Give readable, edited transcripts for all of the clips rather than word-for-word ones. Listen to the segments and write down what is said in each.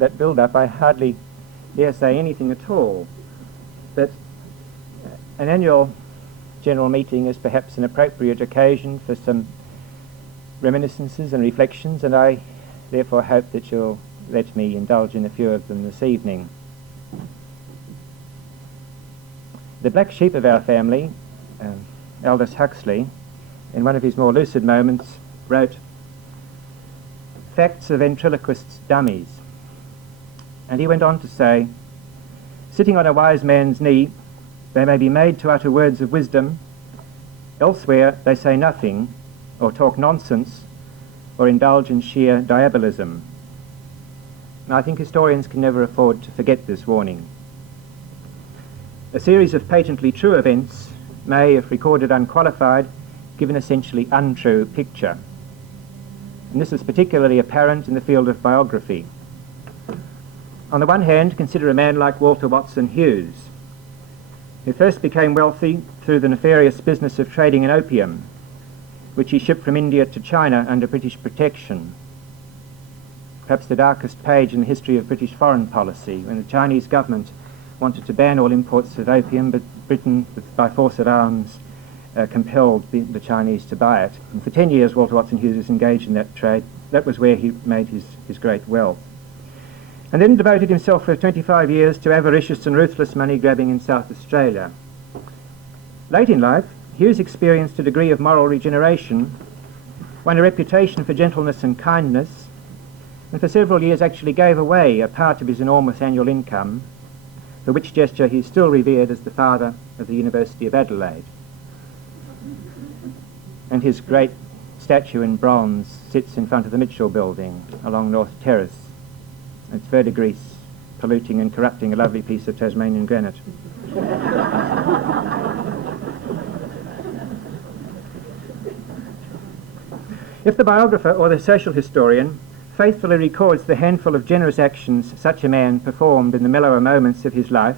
that build-up, I hardly dare say anything at all. But an annual general meeting is perhaps an appropriate occasion for some reminiscences and reflections, and I therefore hope that you'll let me indulge in a few of them this evening. The black sheep of our family, Aldous Huxley, in one of his more lucid moments, wrote, "Facts are ventriloquists' dummies." And he went on to say, "Sitting on a wise man's knee, they may be made to utter words of wisdom. Elsewhere they say nothing, or talk nonsense, or indulge in sheer diabolism." And I think historians can never afford to forget this warning. A series of patently true events may, if recorded unqualified, give an essentially untrue picture. And this is particularly apparent in the field of biography. On the one hand, consider a man like Walter Watson Hughes, who first became wealthy through the nefarious business of trading in opium, which he shipped from India to China under British protection. Perhaps the darkest page in the history of British foreign policy, when the Chinese government wanted to ban all imports of opium, but Britain, by force of arms, compelled the Chinese to buy it. And for 10 years, Walter Watson Hughes was engaged in that trade. That was where he made his great wealth. And then devoted himself for 25 years to avaricious and ruthless money-grabbing in South Australia. Late in life, Hughes experienced a degree of moral regeneration, won a reputation for gentleness and kindness, and for several years actually gave away a part of his enormous annual income, for which gesture he is still revered as the father of the University of Adelaide. And his great statue in bronze sits in front of the Mitchell building along North Terrace. It's verdigris, polluting and corrupting a lovely piece of Tasmanian granite. If the biographer or the social historian faithfully records the handful of generous actions such a man performed in the mellower moments of his life,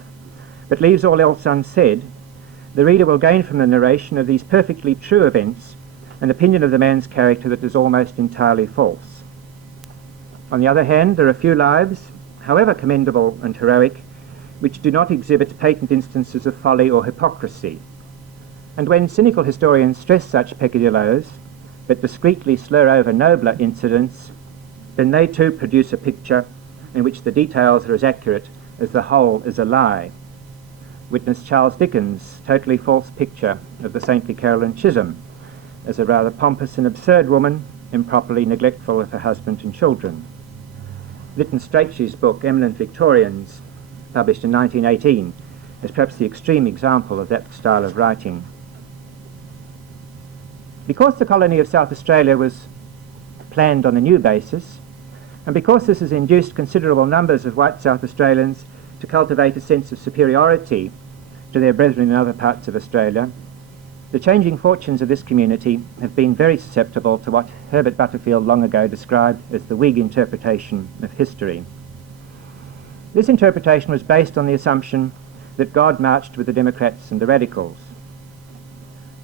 but leaves all else unsaid, the reader will gain from the narration of these perfectly true events an opinion of the man's character that is almost entirely false. On the other hand, there are few lives, however commendable and heroic, which do not exhibit patent instances of folly or hypocrisy. And when cynical historians stress such peccadilloes, but discreetly slur over nobler incidents, then they too produce a picture in which the details are as accurate as the whole is a lie. Witness Charles Dickens' totally false picture of the saintly Caroline Chisholm as a rather pompous and absurd woman, improperly neglectful of her husband and children. Lytton Strachey's book, Eminent Victorians, published in 1918, is perhaps the extreme example of that style of writing. Because the colony of South Australia was planned on a new basis, and because this has induced considerable numbers of white South Australians to cultivate a sense of superiority to their brethren in other parts of Australia, the changing fortunes of this community have been very susceptible to what Herbert Butterfield long ago described as the Whig interpretation of history. This interpretation was based on the assumption that God marched with the Democrats and the Radicals.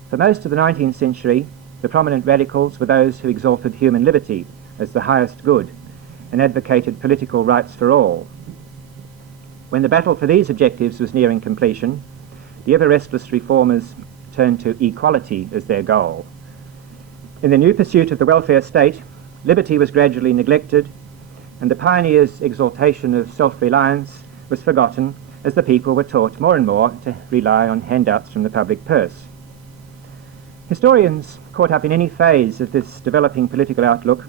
For most of the 19th century, the prominent Radicals were those who exalted human liberty as the highest good and advocated political rights for all. When the battle for these objectives was nearing completion, the ever-restless reformers turned to equality as their goal. In the new pursuit of the welfare state, liberty was gradually neglected, and the pioneers' exaltation of self-reliance was forgotten as the people were taught more and more to rely on handouts from the public purse. Historians caught up in any phase of this developing political outlook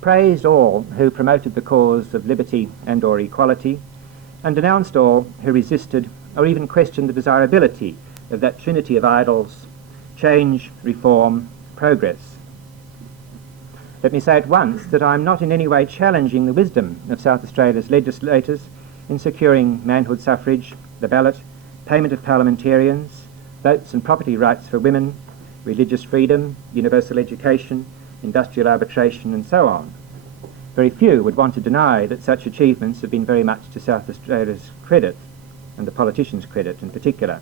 praised all who promoted the cause of liberty and or equality, and denounced all who resisted or even questioned the desirability of that trinity of idols: change, reform, progress. Let me say at once that I am not in any way challenging the wisdom of South Australia's legislators in securing manhood suffrage, the ballot, payment of parliamentarians, votes and property rights for women, religious freedom, universal education, industrial arbitration, and so on. Very few would want to deny that such achievements have been very much to South Australia's credit, and the politicians' credit in particular.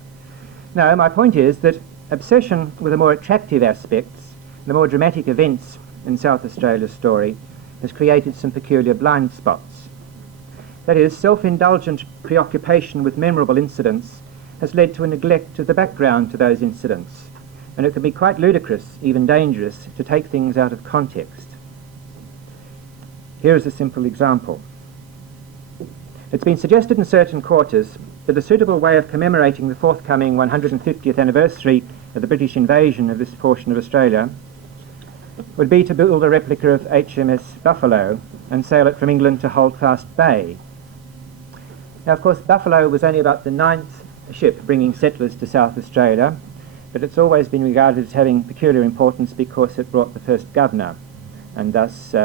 No, my point is that obsession with the more attractive aspects, the more dramatic events in South Australia's story, has created some peculiar blind spots. That is, self-indulgent preoccupation with memorable incidents has led to a neglect of the background to those incidents, and it can be quite ludicrous, even dangerous, to take things out of context. Here is a simple example. It's been suggested in certain quarters that a suitable way of commemorating the forthcoming 150th anniversary of the British invasion of this portion of Australia would be to build a replica of HMS Buffalo and sail it from England to Holdfast Bay. Now, of course, Buffalo was only about the 9th ship bringing settlers to South Australia, but it's always been regarded as having peculiar importance because it brought the first governor and thus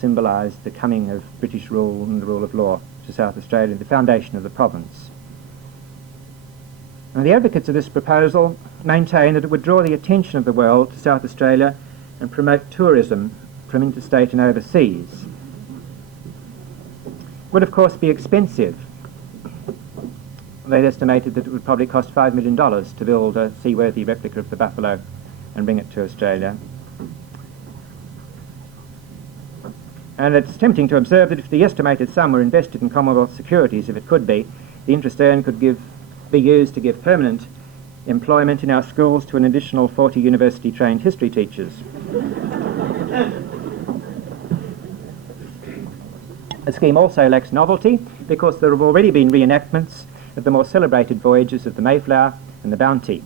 symbolised the coming of British rule and the rule of law to South Australia, the foundation of the province. And the advocates of this proposal maintain that it would draw the attention of the world to South Australia and promote tourism from interstate and overseas. It would of course be expensive. They'd estimated that it would probably cost $5 million to build a seaworthy replica of the Buffalo and bring it to Australia. And it's tempting to observe that if the estimated sum were invested in Commonwealth securities, if it could be, the interest earned could be used to give permanent employment in our schools to an additional 40 university-trained history teachers. The scheme also lacks novelty because there have already been reenactments of the more celebrated voyages of the Mayflower and the Bounty.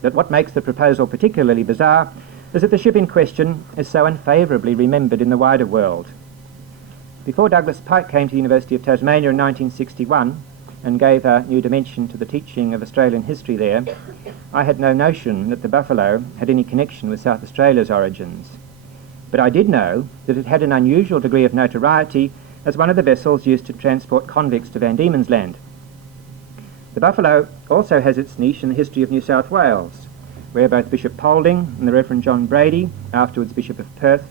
But what makes the proposal particularly bizarre is that the ship in question is so unfavourably remembered in the wider world. Before Douglas Pike came to the University of Tasmania in 1961 and gave a new dimension to the teaching of Australian history there, I had no notion that the Buffalo had any connection with South Australia's origins. But I did know that it had an unusual degree of notoriety as one of the vessels used to transport convicts to Van Diemen's Land. The Buffalo also has its niche in the history of New South Wales, where both Bishop Polding and the Reverend John Brady, afterwards Bishop of Perth,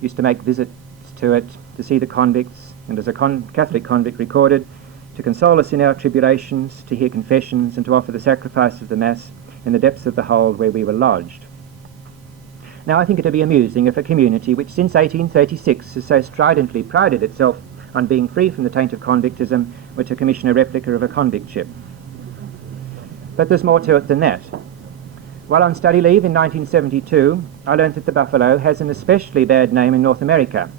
used to make visits to it to see the convicts, and as a Catholic convict recorded, to console us in our tribulations, to hear confessions, and to offer the sacrifice of the Mass in the depths of the hold where we were lodged. Now, I think it would be amusing if a community which since 1836 has so stridently prided itself on being free from the taint of convictism were to commission a replica of a convict ship. But there's more to it than that. While on study leave in 1972, I learnt that the Buffalo has an especially bad name in North America,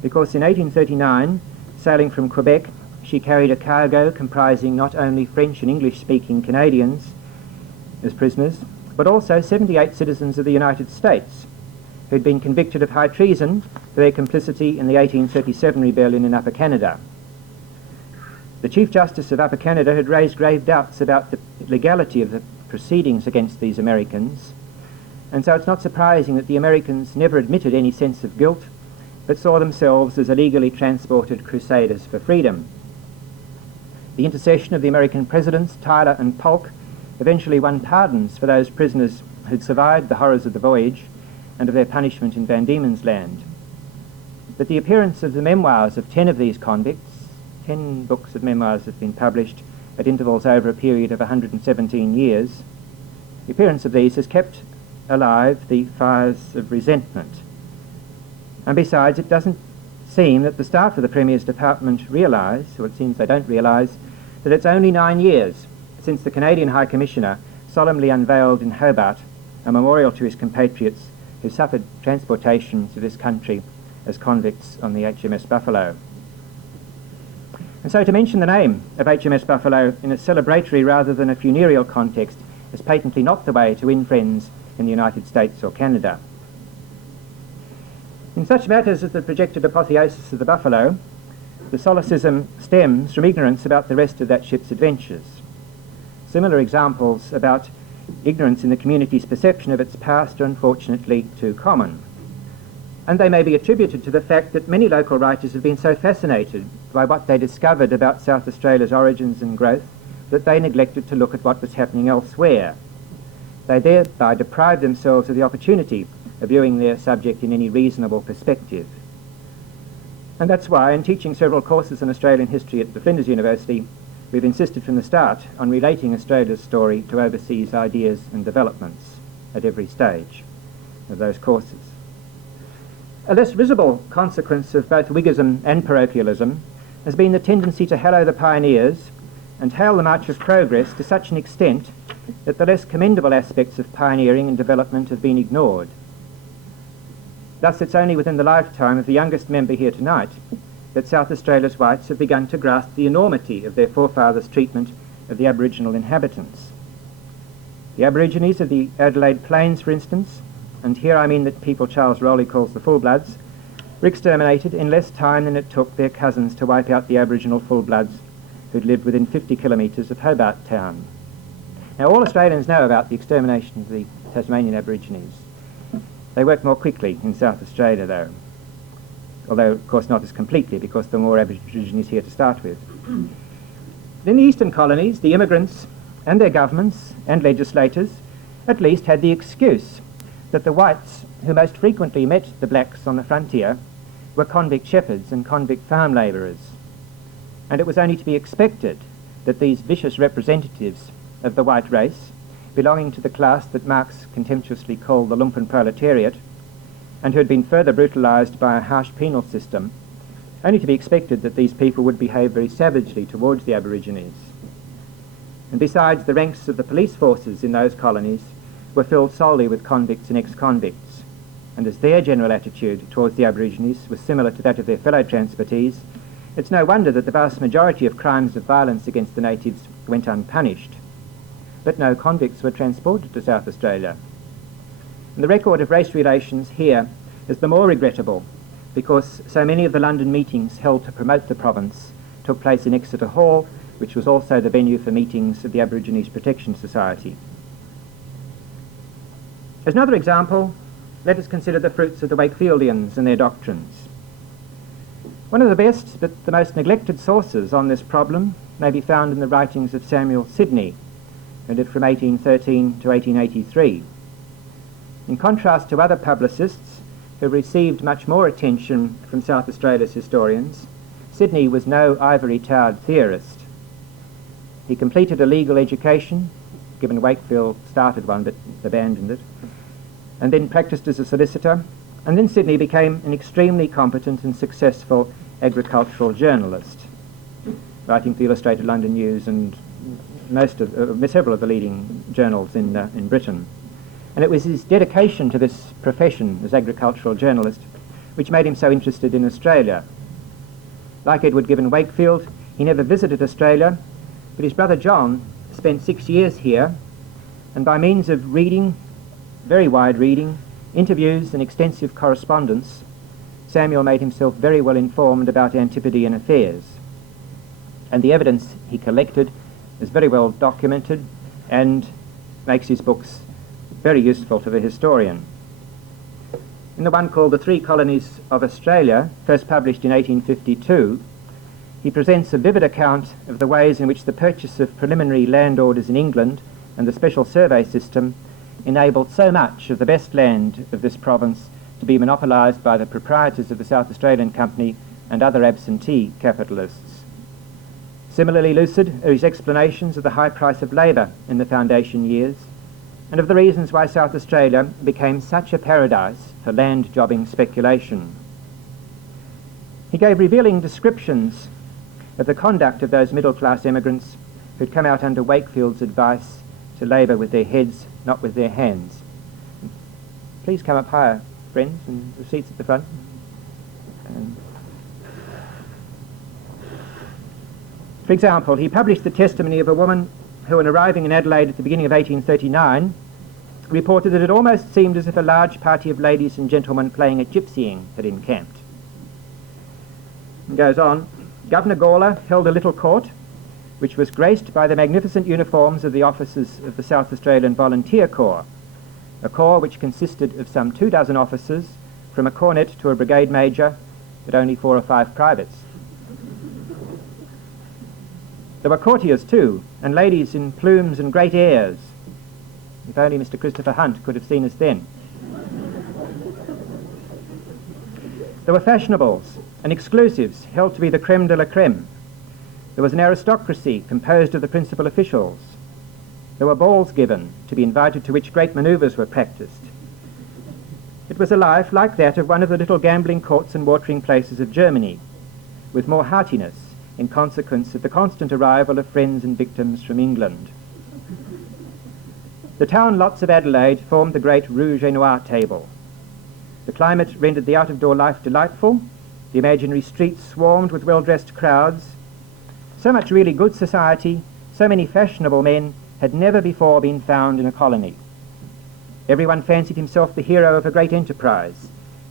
because in 1839, sailing from Quebec, she carried a cargo comprising not only French and English-speaking Canadians as prisoners, but also 78 citizens of the United States who had been convicted of high treason for their complicity in the 1837 rebellion in Upper Canada. The Chief Justice of Upper Canada had raised grave doubts about the legality of the proceedings against these Americans, and so it's not surprising that the Americans never admitted any sense of guilt, but saw themselves as illegally transported crusaders for freedom. The intercession of the American presidents, Tyler and Polk, eventually won pardons for those prisoners who had survived the horrors of the voyage and of their punishment in Van Diemen's Land. But the appearance of the memoirs of 10 of these convicts, 10 books of memoirs have been published at intervals over a period of 117 years, the appearance of these has kept alive the fires of resentment. And besides, it doesn't seem that the staff of the Premier's Department realise, or it seems they don't realise, that it's only 9 years since the Canadian High Commissioner solemnly unveiled in Hobart a memorial to his compatriots who suffered transportation to this country as convicts on the HMS Buffalo. And so to mention the name of HMS Buffalo in a celebratory rather than a funereal context is patently not the way to win friends in the United States or Canada. In such matters as the projected apotheosis of the Buffalo, the solecism stems from ignorance about the rest of that ship's adventures. Similar examples about ignorance in the community's perception of its past are unfortunately too common. And they may be attributed to the fact that many local writers have been so fascinated by what they discovered about South Australia's origins and growth that they neglected to look at what was happening elsewhere. They thereby deprived themselves of the opportunity of viewing their subject in any reasonable perspective. And that's why, in teaching several courses in Australian history at the Flinders University, we've insisted from the start on relating Australia's story to overseas ideas and developments at every stage of those courses. A less visible consequence of both Whiggism and parochialism has been the tendency to hallow the pioneers and hail the march of progress to such an extent that the less commendable aspects of pioneering and development have been ignored. Thus it's only within the lifetime of the youngest member here tonight that South Australia's whites have begun to grasp the enormity of their forefathers' treatment of the Aboriginal inhabitants. The Aborigines of the Adelaide Plains, for instance, and here I mean the people Charles Rowley calls the full-bloods, were exterminated in less time than it took their cousins to wipe out the Aboriginal full-bloods who'd lived within 50 kilometres of Hobart Town. Now, all Australians know about the extermination of the Tasmanian Aborigines. They work more quickly in South Australia, though, although, of course, not as completely, because there are more Aborigines here to start with. In the eastern colonies, the immigrants and their governments and legislators at least had the excuse that the whites who most frequently met the blacks on the frontier were convict shepherds and convict farm labourers, and it was only to be expected that these vicious representatives of the white race, belonging to the class that Marx contemptuously called the lumpen proletariat, and who had been further brutalised by a harsh penal system, only to be expected that these people would behave very savagely towards the Aborigines. And besides, the ranks of the police forces in those colonies were filled solely with convicts and ex-convicts, and as their general attitude towards the Aborigines was similar to that of their fellow transportees, it's no wonder that the vast majority of crimes of violence against the natives went unpunished. But no convicts were transported to South Australia. And the record of race relations here is the more regrettable because so many of the London meetings held to promote the province took place in Exeter Hall, which was also the venue for meetings of the Aborigines Protection Society. As another example, let us consider the fruits of the Wakefieldians and their doctrines. One of the best but the most neglected sources on this problem may be found in the writings of Samuel Sidney, who lived from 1813 to 1883. In contrast to other publicists who received much more attention from South Australia's historians, Sidney was no ivory-towered theorist. He completed a legal education, given Wakefield started one but abandoned it, and then practiced as a solicitor, and then Sidney became an extremely competent and successful agricultural journalist, writing for the Illustrated London News and several of the leading journals in Britain. And it was his dedication to this profession as agricultural journalist which made him so interested in Australia. Like Edward Gibbon Wakefield, he never visited Australia, but his brother John spent 6 years here, and by means of reading, very wide reading, interviews and extensive correspondence, Samuel made himself very well informed about Antipodean affairs. And the evidence he collected is very well documented and makes his books very useful to the historian. In the one called The Three Colonies of Australia, first published in 1852, he presents a vivid account of the ways in which the purchase of preliminary land orders in England and the special survey system enabled so much of the best land of this province to be monopolised by the proprietors of the South Australian Company and other absentee capitalists. Similarly lucid are his explanations of the high price of labour in the foundation years, and of the reasons why South Australia became such a paradise for land jobbing speculation. He gave revealing descriptions of the conduct of those middle-class immigrants who'd come out under Wakefield's advice to labour with their heads, not with their hands. Please come up higher, friends, and the seats at the front. For example, he published the testimony of a woman who, on arriving in Adelaide at the beginning of 1839, reported that it almost seemed as if a large party of ladies and gentlemen playing at gypsying had encamped. And goes on, Governor Gawler held a little court, which was graced by the magnificent uniforms of the officers of the South Australian Volunteer Corps, a corps which consisted of some 24 officers, from a cornet to a brigade major, but only 4 or 5 privates. There were courtiers too, and ladies in plumes and great airs. If only Mr. Christopher Hunt could have seen us then. There were fashionables and exclusives held to be the creme de la creme. There was an aristocracy composed of the principal officials. There were balls given, to be invited to which great manoeuvres were practised. It was a life like that of one of the little gambling courts and watering places of Germany, with more heartiness in consequence of the constant arrival of friends and victims from England. The town lots of Adelaide formed the great Rouge et Noir table. The climate rendered the out-of-door life delightful. The imaginary streets swarmed with well-dressed crowds. So much really good society, so many fashionable men had never before been found in a colony. Everyone fancied himself the hero of a great enterprise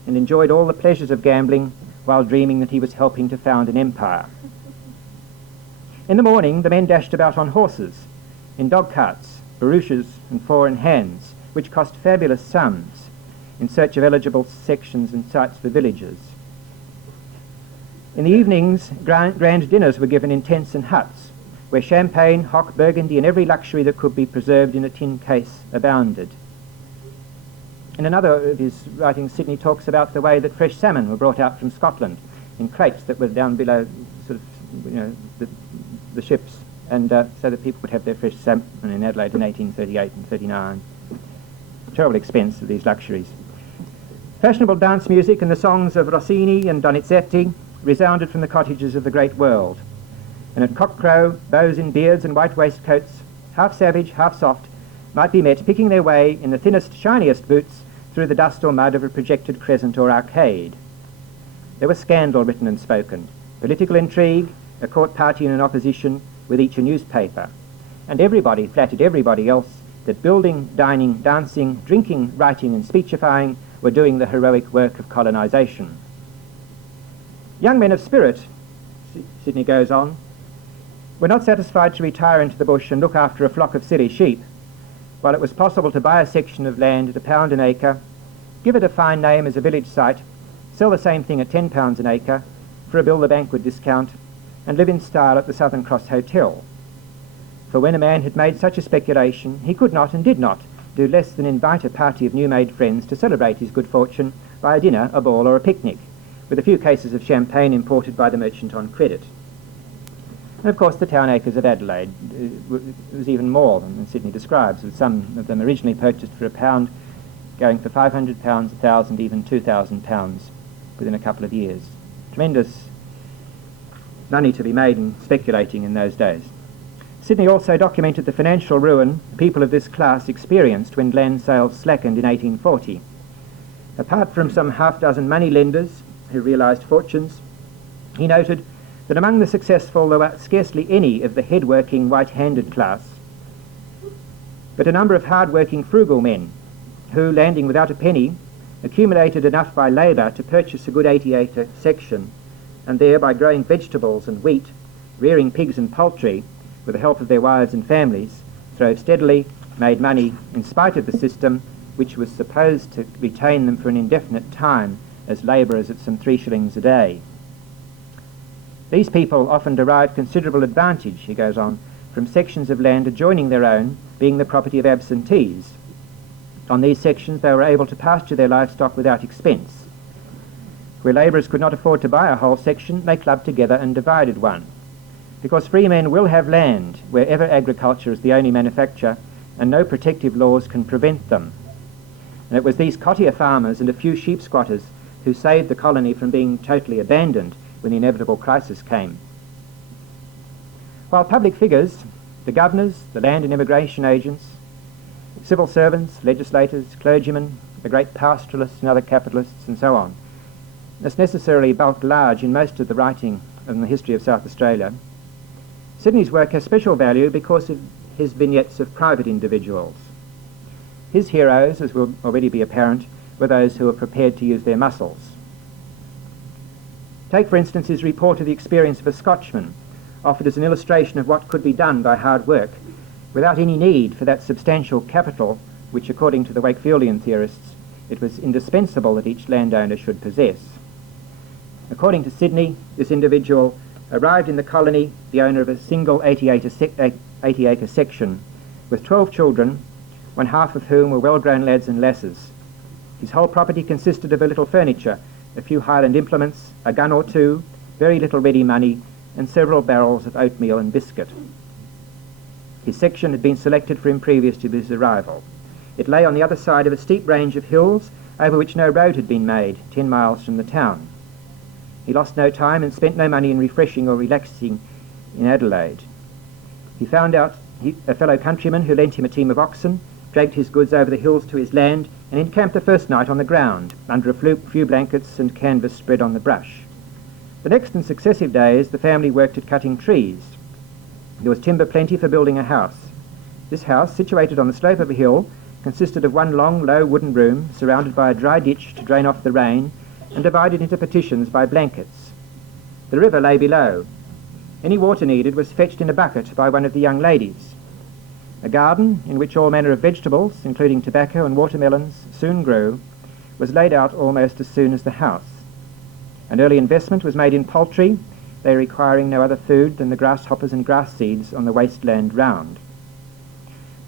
and enjoyed all the pleasures of gambling while dreaming that he was helping to found an empire. In the morning, the men dashed about on horses, in dog carts, barouches and four-in-hands, which cost fabulous sums, in search of eligible sections and sites for villages. In the evenings, grand dinners were given in tents and huts, where champagne, hock, burgundy, and every luxury that could be preserved in a tin case abounded. In another of his writings, Sidney talks about the way that fresh salmon were brought out from Scotland in crates that were down below sort of, the ships, and so that people would have their fresh salmon in Adelaide in 1838 and 39. Terrible expense of these luxuries. Fashionable dance music and the songs of Rossini and Donizetti resounded from the cottages of the great world, and at cockcrow, beaux in beards and white waistcoats, half savage, half soft, might be met picking their way in the thinnest, shiniest boots through the dust or mud of a projected crescent or arcade. There was scandal written and spoken, political intrigue, a court party and an opposition, with each a newspaper, and everybody flattered everybody else that building, dining, dancing, drinking, writing and speechifying were doing the heroic work of colonization. Young men of spirit, Sidney goes on, were not satisfied to retire into the bush and look after a flock of silly sheep, while it was possible to buy a section of land at £1 an acre, give it a fine name as a village site, sell the same thing at £10 an acre for a bill the bank would discount, and live in style at the Southern Cross Hotel. For when a man had made such a speculation, he could not and did not do less than invite a party of new-made friends to celebrate his good fortune by a dinner, a ball or a picnic, with a few cases of champagne imported by the merchant on credit. And of course the town acres of Adelaide was even more than Sidney describes, with some of them originally purchased for £1, going for £500, £1,000, even £2,000 within a couple of years. Tremendous money to be made in speculating in those days. Sidney also documented the financial ruin people of this class experienced when land sales slackened in 1840. Apart from some half-dozen money lenders who realised fortunes, he noted that among the successful there were scarcely any of the head-working white-handed class, but a number of hard-working frugal men who, landing without a penny, accumulated enough by labour to purchase a good 80-acre section, and there, by growing vegetables and wheat, rearing pigs and poultry, with the help of their wives and families, throve steadily, made money in spite of the system which was supposed to retain them for an indefinite time as labourers at some 3 shillings a day. These people often derived considerable advantage, he goes on, from sections of land adjoining their own, being the property of absentees. On these sections they were able to pasture their livestock without expense. Where labourers could not afford to buy a whole section, they clubbed together and divided one, because free men will have land wherever agriculture is the only manufacture, and no protective laws can prevent them. And it was these cottier farmers and a few sheep squatters who saved the colony from being totally abandoned when the inevitable crisis came. While public figures, the governors, the land and immigration agents, civil servants, legislators, clergymen, the great pastoralists and other capitalists and so on, thus necessarily bulked large in most of the writing on the history of South Australia, Sidney's work has special value because of his vignettes of private individuals. His heroes, as will already be apparent, were those who were prepared to use their muscles. Take, for instance, his report of the experience of a Scotchman, offered as an illustration of what could be done by hard work, without any need for that substantial capital which, according to the Wakefieldian theorists, it was indispensable that each landowner should possess. According to Sidney, this individual arrived in the colony the owner of a single 80-acre section, with 12 children, one half of whom were well-grown lads and lasses. His whole property consisted of a little furniture, a few Highland implements, a gun or two, very little ready money, and several barrels of oatmeal and biscuit. His section had been selected for him previous to his arrival. It lay on the other side of a steep range of hills over which no road had been made, 10 miles from the town. He lost no time and spent no money in refreshing or relaxing in Adelaide. He found out a fellow countryman who lent him a team of oxen, dragged his goods over the hills to his land, and encamped the first night on the ground, under a few blankets and canvas spread on the brush. The next and successive days the family worked at cutting trees. There was timber plenty for building a house. This house, situated on the slope of a hill, consisted of one long, low wooden room surrounded by a dry ditch to drain off the rain and divided into partitions by blankets. The river lay below. Any water needed was fetched in a bucket by one of the young ladies. A garden, in which all manner of vegetables, including tobacco and watermelons, soon grew, was laid out almost as soon as the house. An early investment was made in poultry, they requiring no other food than the grasshoppers and grass seeds on the wasteland round.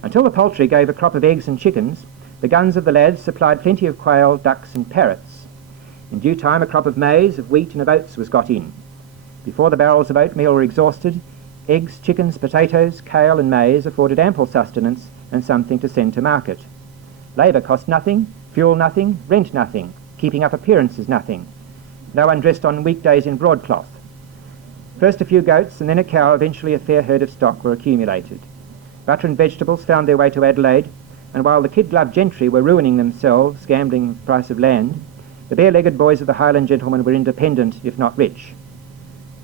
Until the poultry gave a crop of eggs and chickens, the guns of the lads supplied plenty of quail, ducks and parrots. In due time a crop of maize, of wheat and of oats was got in. Before the barrels of oatmeal were exhausted, eggs, chickens, potatoes, kale and maize afforded ample sustenance and something to send to market. Labour cost nothing, fuel nothing, rent nothing, keeping up appearances nothing. No one dressed on weekdays in broadcloth. First a few goats and then a cow, eventually a fair herd of stock were accumulated. Butter and vegetables found their way to Adelaide, and while the kid-gloved gentry were ruining themselves, gambling the price of land, the bare-legged boys of the Highland gentlemen were independent, if not rich.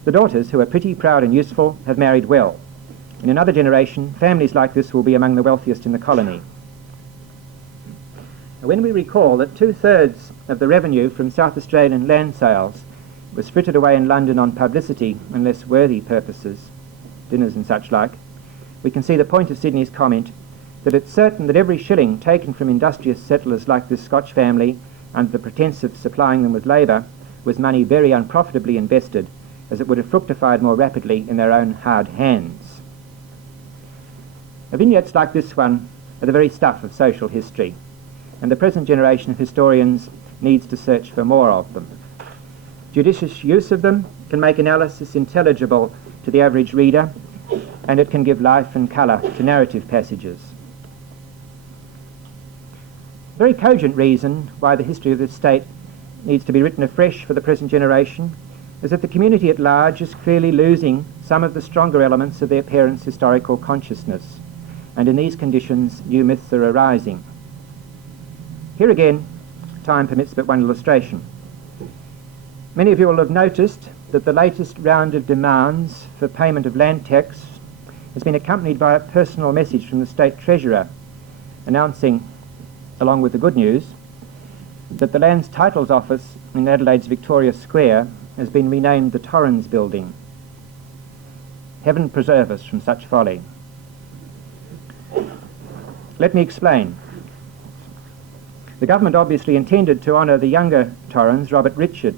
The daughters, who are pretty, proud and useful, have married well. In another generation, families like this will be among the wealthiest in the colony. When we recall that 2/3 of the revenue from South Australian land sales was frittered away in London on publicity and less worthy purposes, dinners and such like, we can see the point of Sydney's comment that it's certain that every shilling taken from industrious settlers like this Scotch family under the pretence of supplying them with labour was money very unprofitably invested, as it would have fructified more rapidly in their own hard hands. Vignettes like this one are the very stuff of social history, and the present generation of historians needs to search for more of them. Judicious use of them can make analysis intelligible to the average reader, and it can give life and colour to narrative passages. A very cogent reason why the history of this state needs to be written afresh for the present generation is that the community at large is clearly losing some of the stronger elements of their parents' historical consciousness, and in these conditions new myths are arising. Here again, time permits but one illustration. Many of you will have noticed that the latest round of demands for payment of land tax has been accompanied by a personal message from the State Treasurer announcing, along with the good news, that the Lands Titles Office in Adelaide's Victoria Square has been renamed the Torrens Building. Heaven preserve us from such folly. Let me explain. The government obviously intended to honour the younger Torrens, Robert Richard,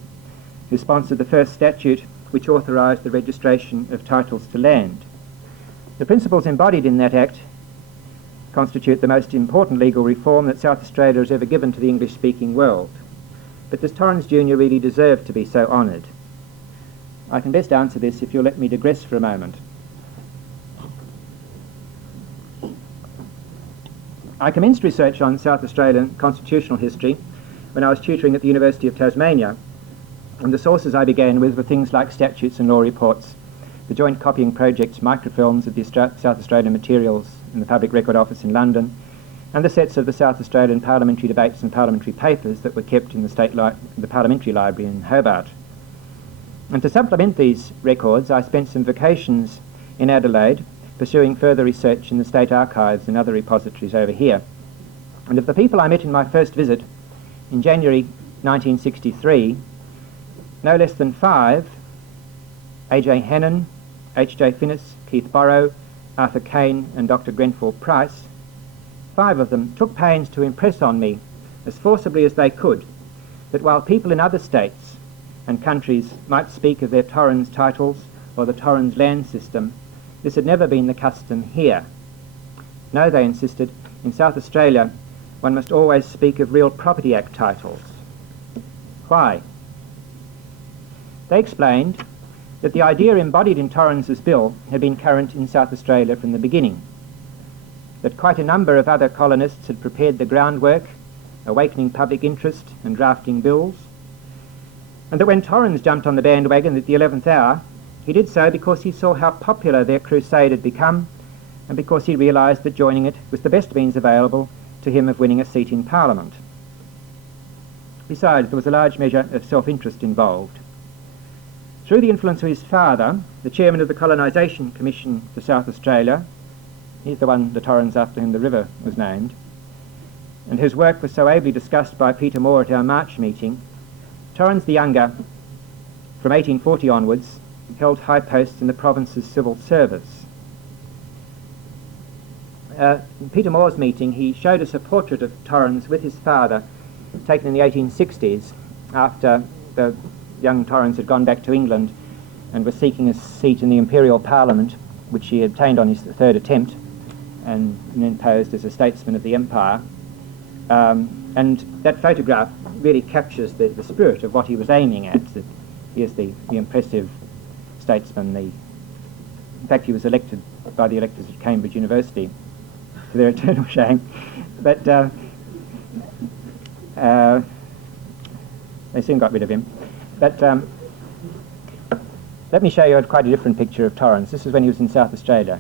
who sponsored the first statute which authorised the registration of titles to land. The principles embodied in that act constitute the most important legal reform that South Australia has ever given to the English-speaking world. But does Torrens Jr. really deserve to be so honoured? I can best answer this if you'll let me digress for a moment. I commenced research on South Australian constitutional history when I was tutoring at the University of Tasmania, and the sources I began with were things like statutes and law reports, the joint copying project's microfilms of the South Australian materials in the Public Record Office in London, and the sets of the South Australian parliamentary debates and parliamentary papers that were kept in the Parliamentary Library in Hobart. And to supplement these records, I spent some vacations in Adelaide pursuing further research in the State Archives and other repositories over here. And of the people I met in my first visit in January 1963, no less than 5, A.J. Hannon, H.J. Finnis, Keith Borrow, Arthur Kane and Dr. Grenfell Price, 5 of them took pains to impress on me as forcibly as they could that while people in other states and countries might speak of their Torrens titles or the Torrens land system, this had never been the custom here. No, they insisted, in South Australia one must always speak of Real Property Act titles. Why? They explained that the idea embodied in Torrens's bill had been current in South Australia from the beginning, that quite a number of other colonists had prepared the groundwork, awakening public interest and drafting bills, and that when Torrens jumped on the bandwagon at the 11th hour, he did so because he saw how popular their crusade had become, and because he realised that joining it was the best means available to him of winning a seat in Parliament. Besides, there was a large measure of self-interest involved. Through the influence of his father, the chairman of the Colonisation Commission for South Australia, he's the one, the Torrens after whom the river was named, and whose work was so ably discussed by Peter Moore at our March meeting, Torrens the Younger, from 1840 onwards, held high posts in the province's civil service. In Peter Moore's meeting, he showed us a portrait of Torrens with his father, taken in the 1860s, after the young Torrens had gone back to England and was seeking a seat in the Imperial Parliament, which he obtained on his third attempt, and then posed as a statesman of the Empire. And that photograph really captures the spirit of what he was aiming at. That he is the impressive statesman. In fact, he was elected by the electors at Cambridge University, to their eternal shame. But they soon got rid of him. But let me show you quite a different picture of Torrens. This is when he was in South Australia.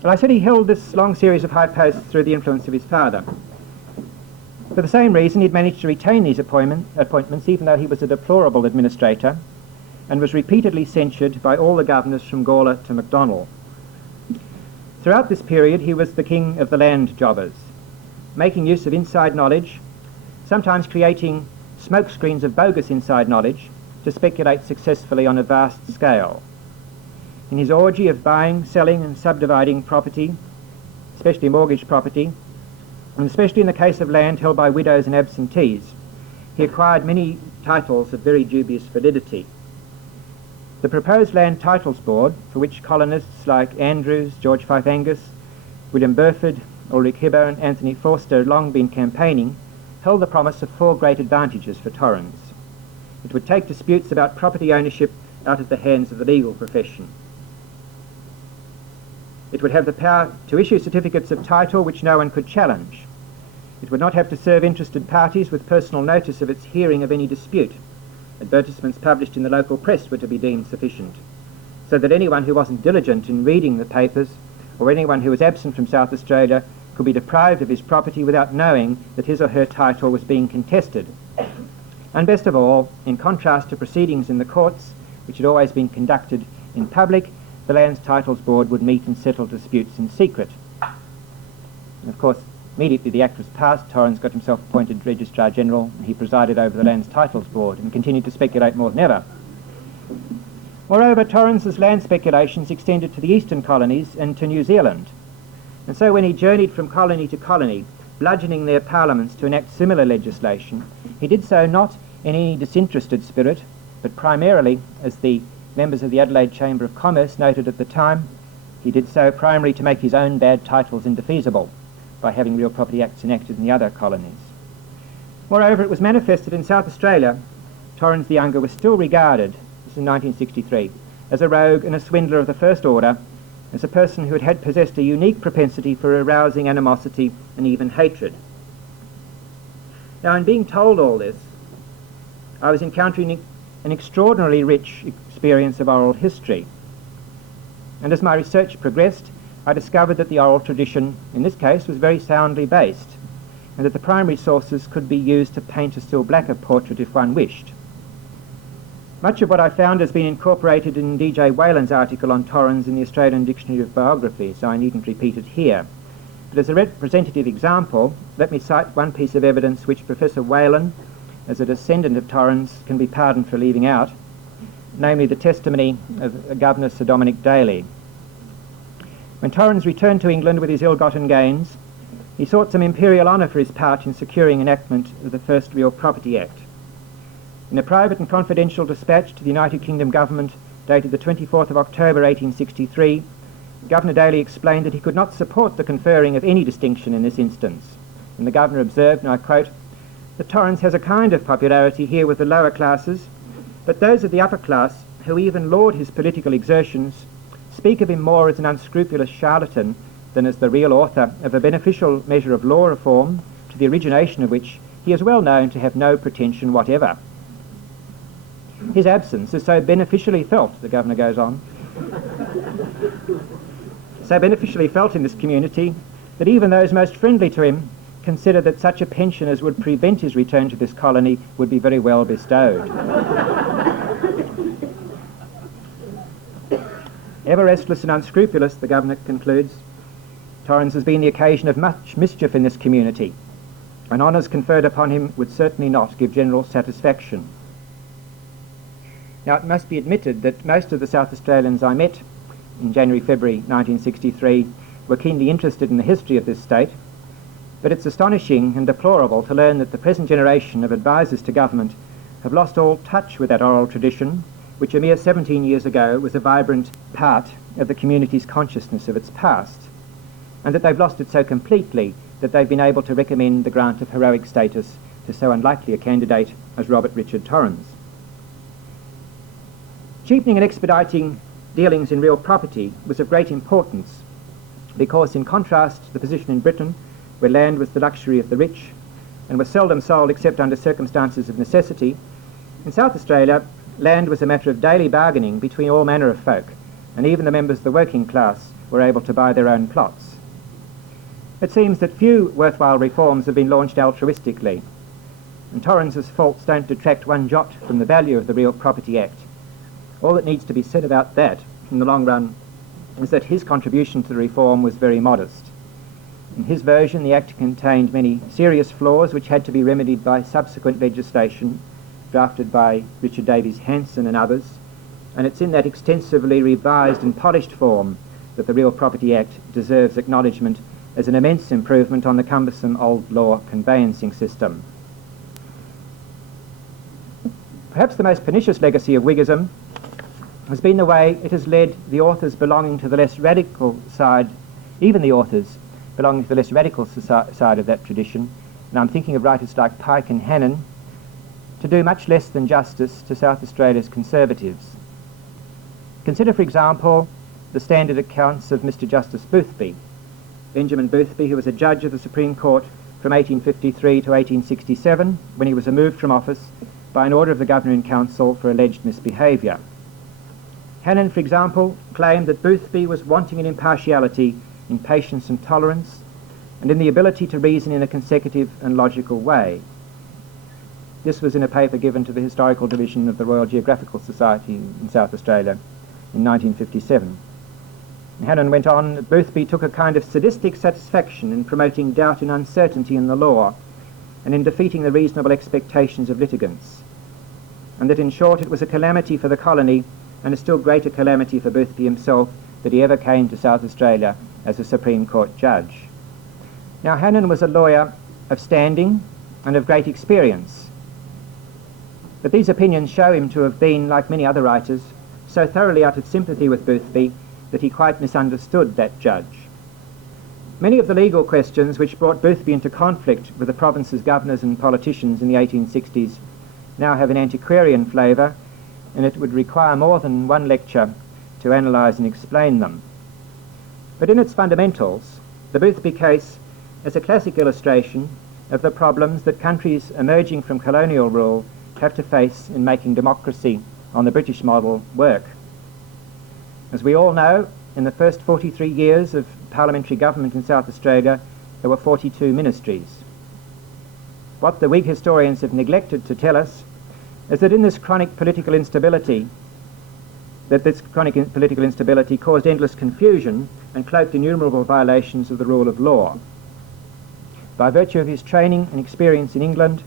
Well, I said he held this long series of high posts through the influence of his father. For the same reason, he'd managed to retain these appointments even though he was a deplorable administrator and was repeatedly censured by all the governors from Gawler to MacDonald. Throughout this period, he was the king of the land jobbers, making use of inside knowledge, sometimes creating smoke screens of bogus inside knowledge to speculate successfully on a vast scale. In his orgy of buying, selling and subdividing property, especially mortgage property, and especially in the case of land held by widows and absentees, he acquired many titles of very dubious validity. The proposed Land Titles Board, for which colonists like Andrews, George Fife Angus, William Burford, Ulrich Hibber and Anthony Forster had long been campaigning, held the promise of 4 great advantages for Torrens. It would take disputes about property ownership out of the hands of the legal profession. It would have the power to issue certificates of title which no one could challenge. It would not have to serve interested parties with personal notice of its hearing of any dispute. Advertisements published in the local press were to be deemed sufficient, so that anyone who wasn't diligent in reading the papers, or anyone who was absent from South Australia, could be deprived of his property without knowing that his or her title was being contested. And best of all, in contrast to proceedings in the courts, which had always been conducted in public, the Lands Titles Board would meet and settle disputes in secret. And of course, immediately the act was passed, Torrens got himself appointed Registrar General, and he presided over the Lands Titles Board and continued to speculate more than ever. Moreover, Torrens's land speculations extended to the eastern colonies and to New Zealand. And so when he journeyed from colony to colony, bludgeoning their parliaments to enact similar legislation, he did so not in any disinterested spirit, but primarily, as the members of the Adelaide Chamber of Commerce noted at the time, he did so primarily to make his own bad titles indefeasible by having real property acts enacted in the other colonies. Moreover, it was manifested in South Australia, Torrens the Younger was still regarded, this is in 1963, as a rogue and a swindler of the first order, as a person who had possessed a unique propensity for arousing animosity and even hatred. Now, in being told all this, I was encountering an extraordinarily rich experience of oral history. And as my research progressed, I discovered that the oral tradition, in this case, was very soundly based, and that the primary sources could be used to paint a still blacker portrait if one wished. Much of what I found has been incorporated in D.J. Whalen's article on Torrens in the Australian Dictionary of Biography, so I needn't repeat it here. But as a representative example, let me cite one piece of evidence which Professor Whalen, as a descendant of Torrens, can be pardoned for leaving out, namely the testimony of Governor Sir Dominic Daly. When Torrens returned to England with his ill-gotten gains, he sought some imperial honour for his part in securing enactment of the first Real Property Act. In a private and confidential dispatch to the United Kingdom government dated the 24th of October 1863, Governor Daly explained that he could not support the conferring of any distinction in this instance, and the governor observed, and I quote, that Torrens has a kind of popularity here with the lower classes, but those of the upper class, who even laud his political exertions, speak of him more as an unscrupulous charlatan than as the real author of a beneficial measure of law reform, to the origination of which he is well known to have no pretension whatever. His absence is so beneficially felt, the Governor goes on, so beneficially felt in this community that even those most friendly to him consider that such a pension as would prevent his return to this colony would be very well bestowed. Ever restless and unscrupulous, the Governor concludes, Torrens has been the occasion of much mischief in this community, and honours conferred upon him would certainly not give general satisfaction. Now, it must be admitted that most of the South Australians I met in January-February 1963 were keenly interested in the history of this state, but it's astonishing and deplorable to learn that the present generation of advisers to government have lost all touch with that oral tradition, which a mere 17 years ago was a vibrant part of the community's consciousness of its past, and that they've lost it so completely that they've been able to recommend the grant of heroic status to so unlikely a candidate as Robert Richard Torrens. Cheapening and expediting dealings in real property was of great importance because, in contrast to the position in Britain, where land was the luxury of the rich and was seldom sold except under circumstances of necessity, in South Australia land was a matter of daily bargaining between all manner of folk, and even the members of the working class were able to buy their own plots. It seems that few worthwhile reforms have been launched altruistically, and Torrens's faults don't detract one jot from the value of the Real Property Act. All that needs to be said about that in the long run is that his contribution to the reform was very modest. In his version, the Act contained many serious flaws which had to be remedied by subsequent legislation drafted by Richard Davies Hanson and others, and it's in that extensively revised and polished form that the Real Property Act deserves acknowledgement as an immense improvement on the cumbersome old law conveyancing system. Perhaps the most pernicious legacy of Whiggism has been the way it has led the authors belonging to the less radical side, even the authors belonging to the less radical side of that tradition, and I'm thinking of writers like Pike and Hannon, to do much less than justice to South Australia's conservatives. Consider, for example, the standard accounts of Mr. Justice Boothby, Benjamin Boothby, who was a judge of the Supreme Court from 1853 to 1867, when he was removed from office by an order of the Governor-in-Council for alleged misbehaviour. Hannon, for example, claimed that Boothby was wanting in impartiality, in patience and tolerance, and in the ability to reason in a consecutive and logical way. This was in a paper given to the Historical Division of the Royal Geographical Society in South Australia in 1957. And Hannon went on that Boothby took a kind of sadistic satisfaction in promoting doubt and uncertainty in the law and in defeating the reasonable expectations of litigants, and that in short it was a calamity for the colony and a still greater calamity for Boothby himself that he ever came to South Australia as a Supreme Court judge. Now, Hannon was a lawyer of standing and of great experience, but these opinions show him to have been, like many other writers, so thoroughly out of sympathy with Boothby that he quite misunderstood that judge. Many of the legal questions which brought Boothby into conflict with the province's governors and politicians in the 1860s now have an antiquarian flavour, and it would require more than one lecture to analyse and explain them. But in its fundamentals, the Boothby case is a classic illustration of the problems that countries emerging from colonial rule have to face in making democracy on the British model work. As we all know, in the first 43 years of parliamentary government in South Australia, there were 42 ministries. What the Whig historians have neglected to tell us is that this chronic political instability caused endless confusion and cloaked innumerable violations of the rule of law. By virtue of his training and experience in England,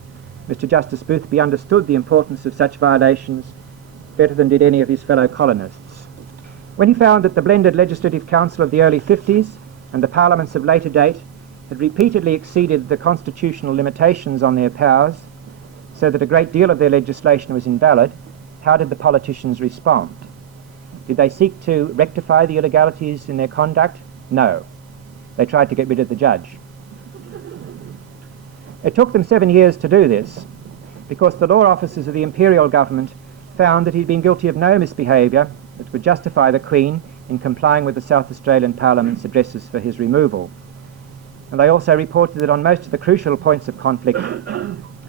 Mr. Justice Boothby understood the importance of such violations better than did any of his fellow colonists. When he found that the blended Legislative Council of the early 50s and the parliaments of later date had repeatedly exceeded the constitutional limitations on their powers, so that a great deal of their legislation was invalid, how did the politicians respond? Did they seek to rectify the illegalities in their conduct? No. They tried to get rid of the judge. It took them 7 years to do this, because the law officers of the imperial government found that he'd been guilty of no misbehaviour that would justify the Queen in complying with the South Australian Parliament's addresses for his removal. And they also reported that on most of the crucial points of conflict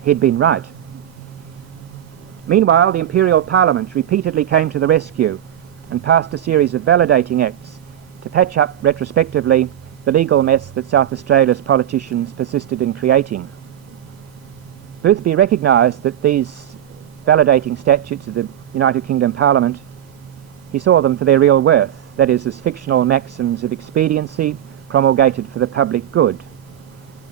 he'd been right. Meanwhile, the Imperial Parliament repeatedly came to the rescue and passed a series of validating acts to patch up retrospectively the legal mess that South Australia's politicians persisted in creating. Boothby recognised that these validating statutes of the United Kingdom Parliament, he saw them for their real worth, that is, as fictional maxims of expediency promulgated for the public good.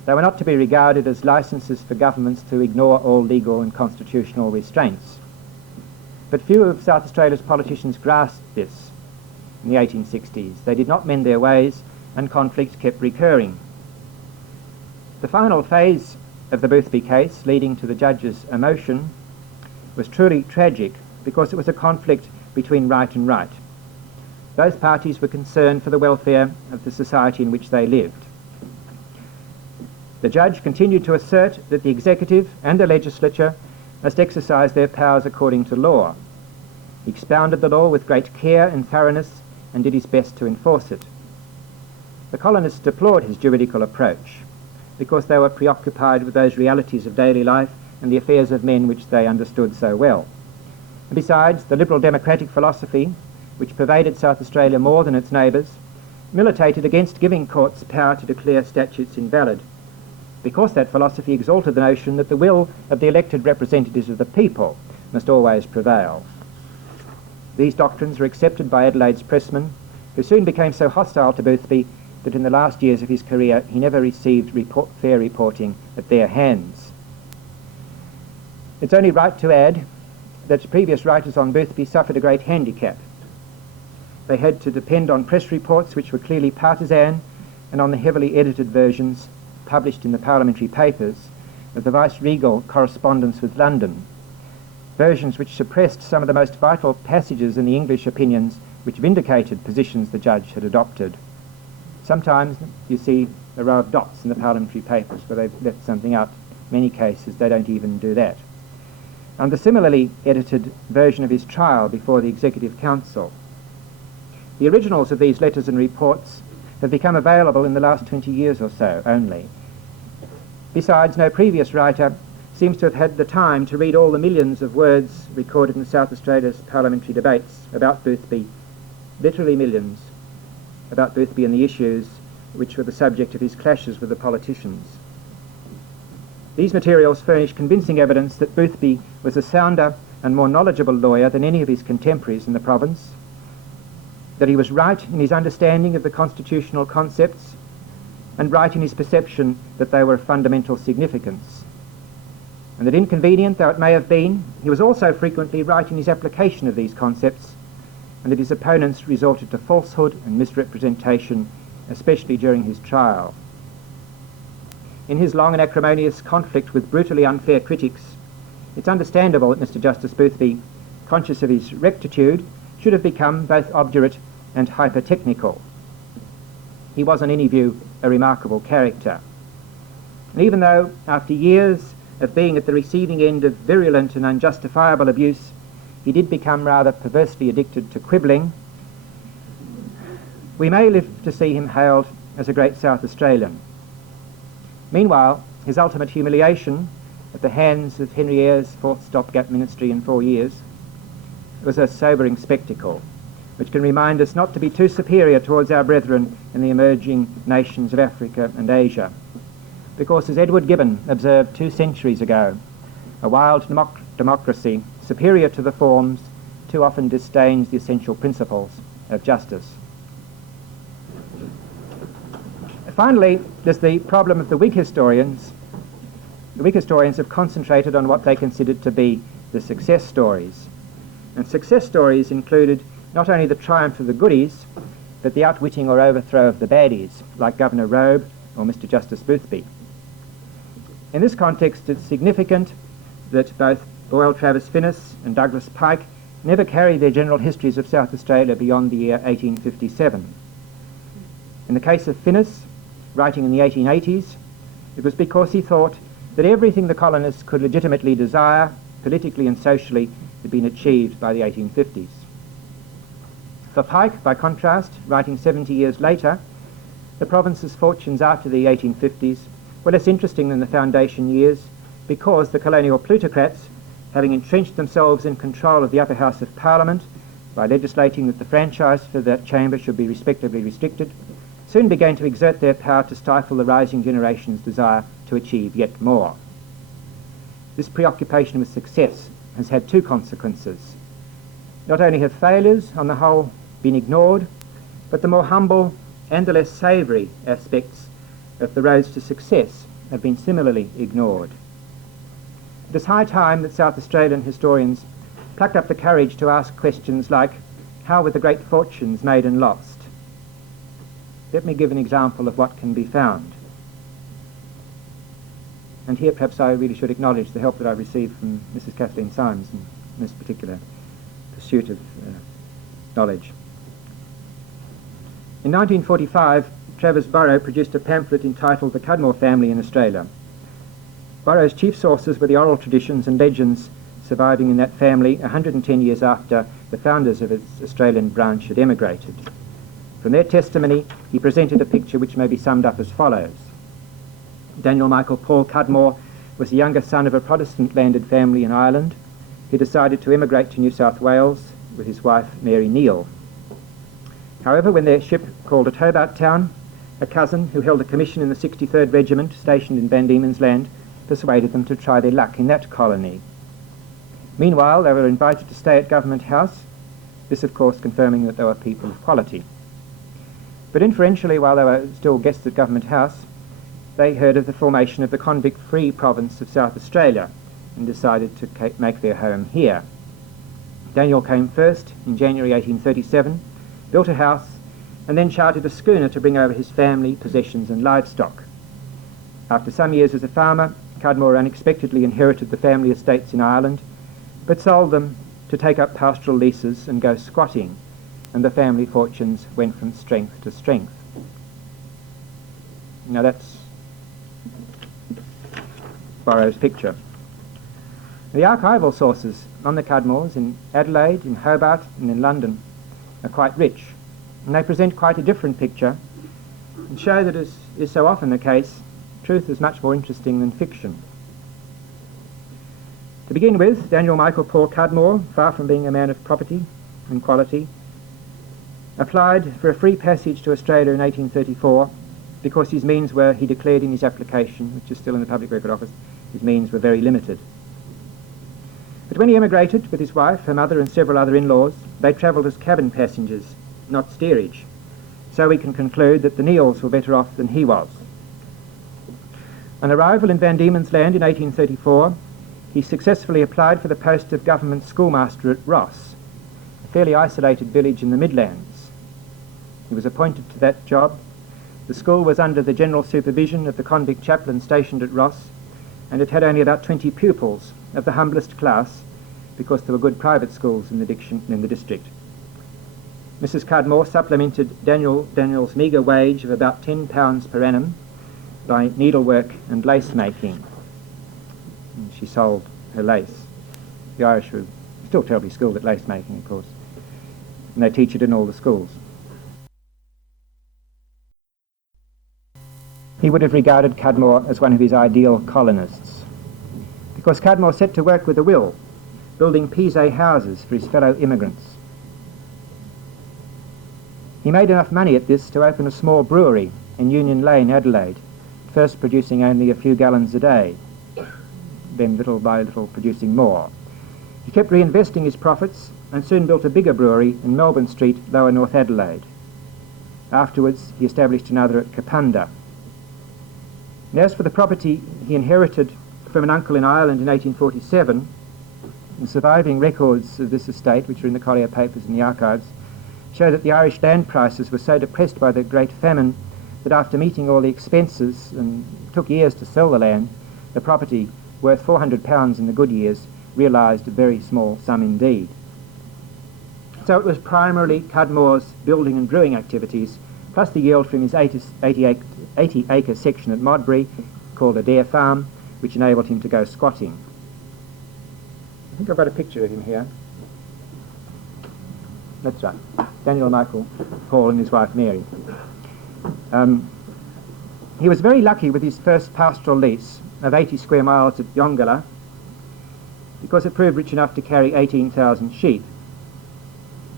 They were not to be regarded as licences for governments to ignore all legal and constitutional restraints. But few of South Australia's politicians grasped this in the 1860s. They did not mend their ways, and conflict kept recurring. The final phase of the Boothby case, leading to the judge's emotion, was truly tragic because it was a conflict between right and right. Both parties were concerned for the welfare of the society in which they lived. The judge continued to assert that the executive and the legislature must exercise their powers according to law. He expounded the law with great care and thoroughness and did his best to enforce it. The colonists deplored his juridical approach because they were preoccupied with those realities of daily life and the affairs of men which they understood so well. And besides, the liberal democratic philosophy, which pervaded South Australia more than its neighbours, militated against giving courts power to declare statutes invalid, because that philosophy exalted the notion that the will of the elected representatives of the people must always prevail. These doctrines were accepted by Adelaide's pressmen, who soon became so hostile to Boothby that in the last years of his career he never received fair reporting at their hands. It's only right to add that previous writers on Boothby suffered a great handicap. They had to depend on press reports which were clearly partisan and on the heavily edited versions published in the parliamentary papers of the vice-regal correspondence with London, versions which suppressed some of the most vital passages in the English opinions which vindicated positions the judge had adopted. Sometimes you see a row of dots in the parliamentary papers where they've left something out. In many cases they don't even do that. And the similarly edited version of his trial before the Executive Council. The originals of these letters and reports have become available in the last 20 years or so only. Besides, no previous writer seems to have had the time to read all the millions of words recorded in South Australia's parliamentary debates about Boothby, literally millions, about Boothby and the issues which were the subject of his clashes with the politicians. These materials furnish convincing evidence that Boothby was a sounder and more knowledgeable lawyer than any of his contemporaries in the province, that he was right in his understanding of the constitutional concepts and right in his perception that they were of fundamental significance, and that, inconvenient though it may have been, he was also frequently right in his application of these concepts, and that his opponents resorted to falsehood and misrepresentation, especially during his trial. In his long and acrimonious conflict with brutally unfair critics, it's understandable that Mr. Justice Boothby, conscious of his rectitude, should have become both obdurate and hyper-technical. He was, in any view, a remarkable character. And even though, after years of being at the receiving end of virulent and unjustifiable abuse, he did become rather perversely addicted to quibbling, we may live to see him hailed as a great South Australian. Meanwhile, his ultimate humiliation at the hands of Henry Eyre's fourth stopgap ministry in 4 years was a sobering spectacle, which can remind us not to be too superior towards our brethren in the emerging nations of Africa and Asia. Because, as Edward Gibbon observed 2 centuries ago, a wild democracy, superior to the forms, too often disdains the essential principles of justice. Finally, there's the problem of the Whig historians. The Whig historians have concentrated on what they considered to be the success stories. And success stories included not only the triumph of the goodies, but the outwitting or overthrow of the baddies, like Governor Robe or Mr. Justice Boothby. In this context, it's significant that both Boyle Travis Finnis and Douglas Pike never carried their general histories of South Australia beyond the year 1857. In the case of Finnis, writing in the 1880s, it was because he thought that everything the colonists could legitimately desire, politically and socially, had been achieved by the 1850s. For Pike, by contrast, writing 70 years later, the province's fortunes after the 1850s were less interesting than the foundation years because the colonial plutocrats, having entrenched themselves in control of the upper house of Parliament by legislating that the franchise for that chamber should be respectively restricted, soon began to exert their power to stifle the rising generation's desire to achieve yet more. This preoccupation with success has had two consequences. Not only have failures, on the whole, been ignored, but the more humble and the less savoury aspects of the roads to success have been similarly ignored. It is high time that South Australian historians plucked up the courage to ask questions like, how were the great fortunes made and lost? Let me give an example of what can be found. And here perhaps I really should acknowledge the help that I received from Mrs. Kathleen Symes in this particular pursuit of knowledge. In 1945, Travers Burrow produced a pamphlet entitled The Cudmore Family in Australia. Burrow's chief sources were the oral traditions and legends surviving in that family 110 years after the founders of its Australian branch had emigrated. From their testimony, he presented a picture which may be summed up as follows. Daniel Michael Paul Cudmore was the younger son of a Protestant landed family in Ireland who decided to emigrate to New South Wales with his wife Mary Neal. However, when their ship called at Hobart Town, a cousin who held a commission in the 63rd Regiment stationed in Van Diemen's Land persuaded them to try their luck in that colony. Meanwhile, they were invited to stay at Government House, this of course confirming that they were people of quality. But inferentially, while they were still guests at Government House, they heard of the formation of the convict-free province of South Australia and decided to make their home here. Daniel came first in January 1837, built a house, and then chartered a schooner to bring over his family, possessions and livestock. After some years as a farmer, Cudmore unexpectedly inherited the family estates in Ireland, but sold them to take up pastoral leases and go squatting, and the family fortunes went from strength to strength. Now that's Burrow's picture. The archival sources on the Cudmores in Adelaide, in Hobart and in London are quite rich, and they present quite a different picture and show that, as is so often the case, truth is much more interesting than fiction. To begin with, Daniel Michael Paul Cudmore, far from being a man of property and quality, applied for a free passage to Australia in 1834 because his means were, he declared in his application, which is still in the Public Record Office, his means were very limited. But when he emigrated with his wife, her mother and several other in-laws, they travelled as cabin passengers, not steerage. So we can conclude that the Neals were better off than he was. On arrival in Van Diemen's Land in 1834, he successfully applied for the post of government schoolmaster at Ross, a fairly isolated village in the Midlands. He was appointed to that job. The school was under the general supervision of the convict chaplain stationed at Ross, and it had only about 20 pupils of the humblest class because there were good private schools in the district. Mrs. Cudmore supplemented Daniel's meagre wage of about £10 per annum by needlework and lace making. And she sold her lace. The Irish were still terribly skilled at lace making, of course, and they teach it in all the schools. He would have regarded Cudmore as one of his ideal colonists, because Cudmore set to work with a will, building Pisé houses for his fellow immigrants. He made enough money at this to open a small brewery in Union Lane, Adelaide, first producing only a few gallons a day, then little by little producing more. He kept reinvesting his profits and soon built a bigger brewery in Melbourne Street, Lower North Adelaide. Afterwards, he established another at Kapunda. And as for the property he inherited from an uncle in Ireland in 1847, the surviving records of this estate, which are in the Collier papers and the archives, show that the Irish land prices were so depressed by the Great Famine that after meeting all the expenses, and took years to sell the land, the property, worth £400 in the good years, realised a very small sum indeed. So it was primarily Cudmore's building and brewing activities, plus the yield from his 80-acre section at Modbury, called a dare farm, which enabled him to go squatting. I think I've got a picture of him here. That's right. Daniel Michael Paul and his wife Mary. He was very lucky with his first pastoral lease of 80 square miles at Yongala, because it proved rich enough to carry 18,000 sheep.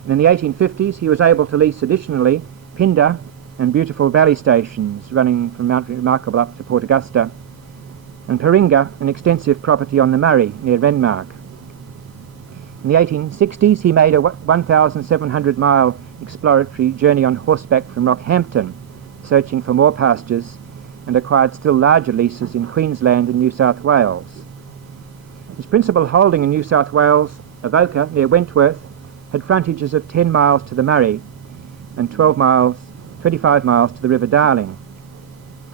And in the 1850s he was able to lease additionally Pinda and beautiful valley stations running from Mount Remarkable up to Port Augusta, and Paringa, an extensive property on the Murray near Renmark. In the 1860s he made a 1,700-mile exploratory journey on horseback from Rockhampton, searching for more pastures, and acquired still larger leases in Queensland and New South Wales. His principal holding in New South Wales, Avoca, near Wentworth, had frontages of 10 miles to the Murray and 25 miles to the River Darling.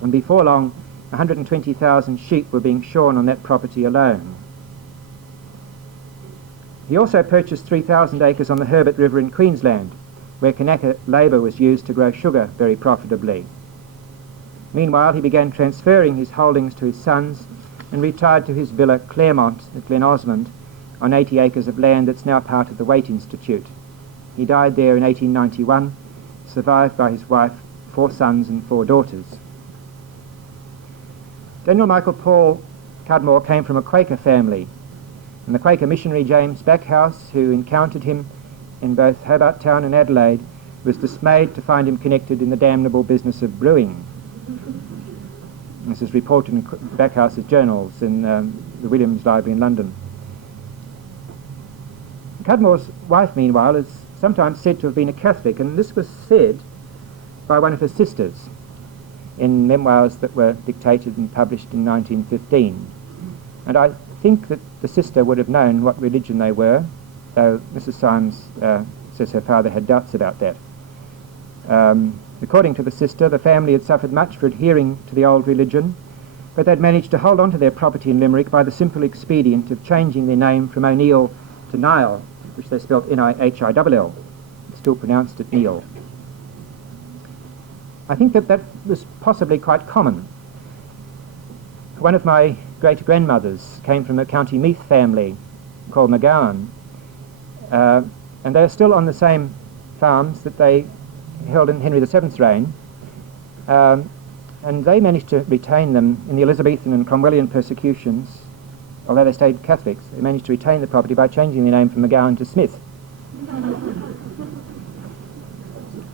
And before long, 120,000 sheep were being shorn on that property alone. He also purchased 3,000 acres on the Herbert River in Queensland, where Kanaka labour was used to grow sugar very profitably. Meanwhile, he began transferring his holdings to his sons and retired to his villa Claremont at Glen Osmond on 80 acres of land that's now part of the Waite Institute. He died there in 1891, survived by his wife, 4 sons and 4 daughters. Daniel Michael Paul Cudmore came from a Quaker family, and the Quaker missionary James Backhouse, who encountered him in both Hobart Town and Adelaide, was dismayed to find him connected in the damnable business of brewing. This is reported in Backhouse's journals in the Williams Library in London. Cudmore's wife, meanwhile, is sometimes said to have been a Catholic, and this was said by one of her sisters in memoirs that were dictated and published in 1915. And I think that the sister would have known what religion they were, though Mrs. Symes says her father had doubts about that. According to the sister, the family had suffered much for adhering to the old religion, but they'd managed to hold on to their property in Limerick by the simple expedient of changing their name from O'Neill to Niall, which they spelt Nihill, still pronounced it Neil. I think that was possibly quite common. One of my great-grandmothers came from a County Meath family called McGowan, and they are still on the same farms that they held in Henry VII's reign, and they managed to retain them in the Elizabethan and Cromwellian persecutions. Although they stayed Catholics, they managed to retain the property by changing their name from McGowan to Smith.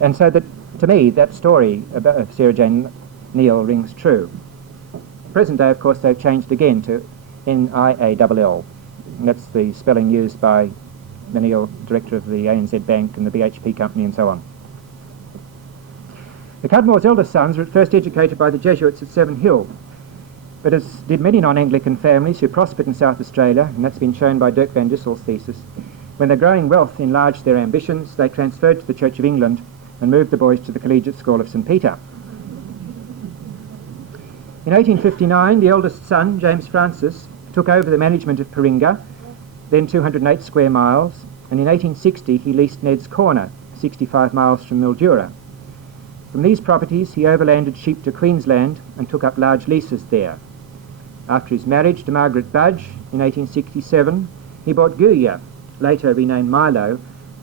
And so that, to me, that story of Sarah Jane Neal rings true. Present day, of course, they've changed again to Niall, and that's the spelling used by the Neal, director of the ANZ Bank and the BHP Company and so on. The Cudmore's eldest sons were at first educated by the Jesuits at Seven Hill, but as did many non-Anglican families who prospered in South Australia, and that's been shown by Dirk van Dissel's thesis, when their growing wealth enlarged their ambitions, they transferred to the Church of England and moved the boys to the Collegiate School of St. Peter. In 1859, the eldest son, James Francis, took over the management of Paringa, then 208 square miles, and in 1860 he leased Ned's Corner, 65 miles from Mildura. From these properties he overlanded sheep to Queensland and took up large leases there. After his marriage to Margaret Budge in 1867, he bought Guya, later renamed Milo,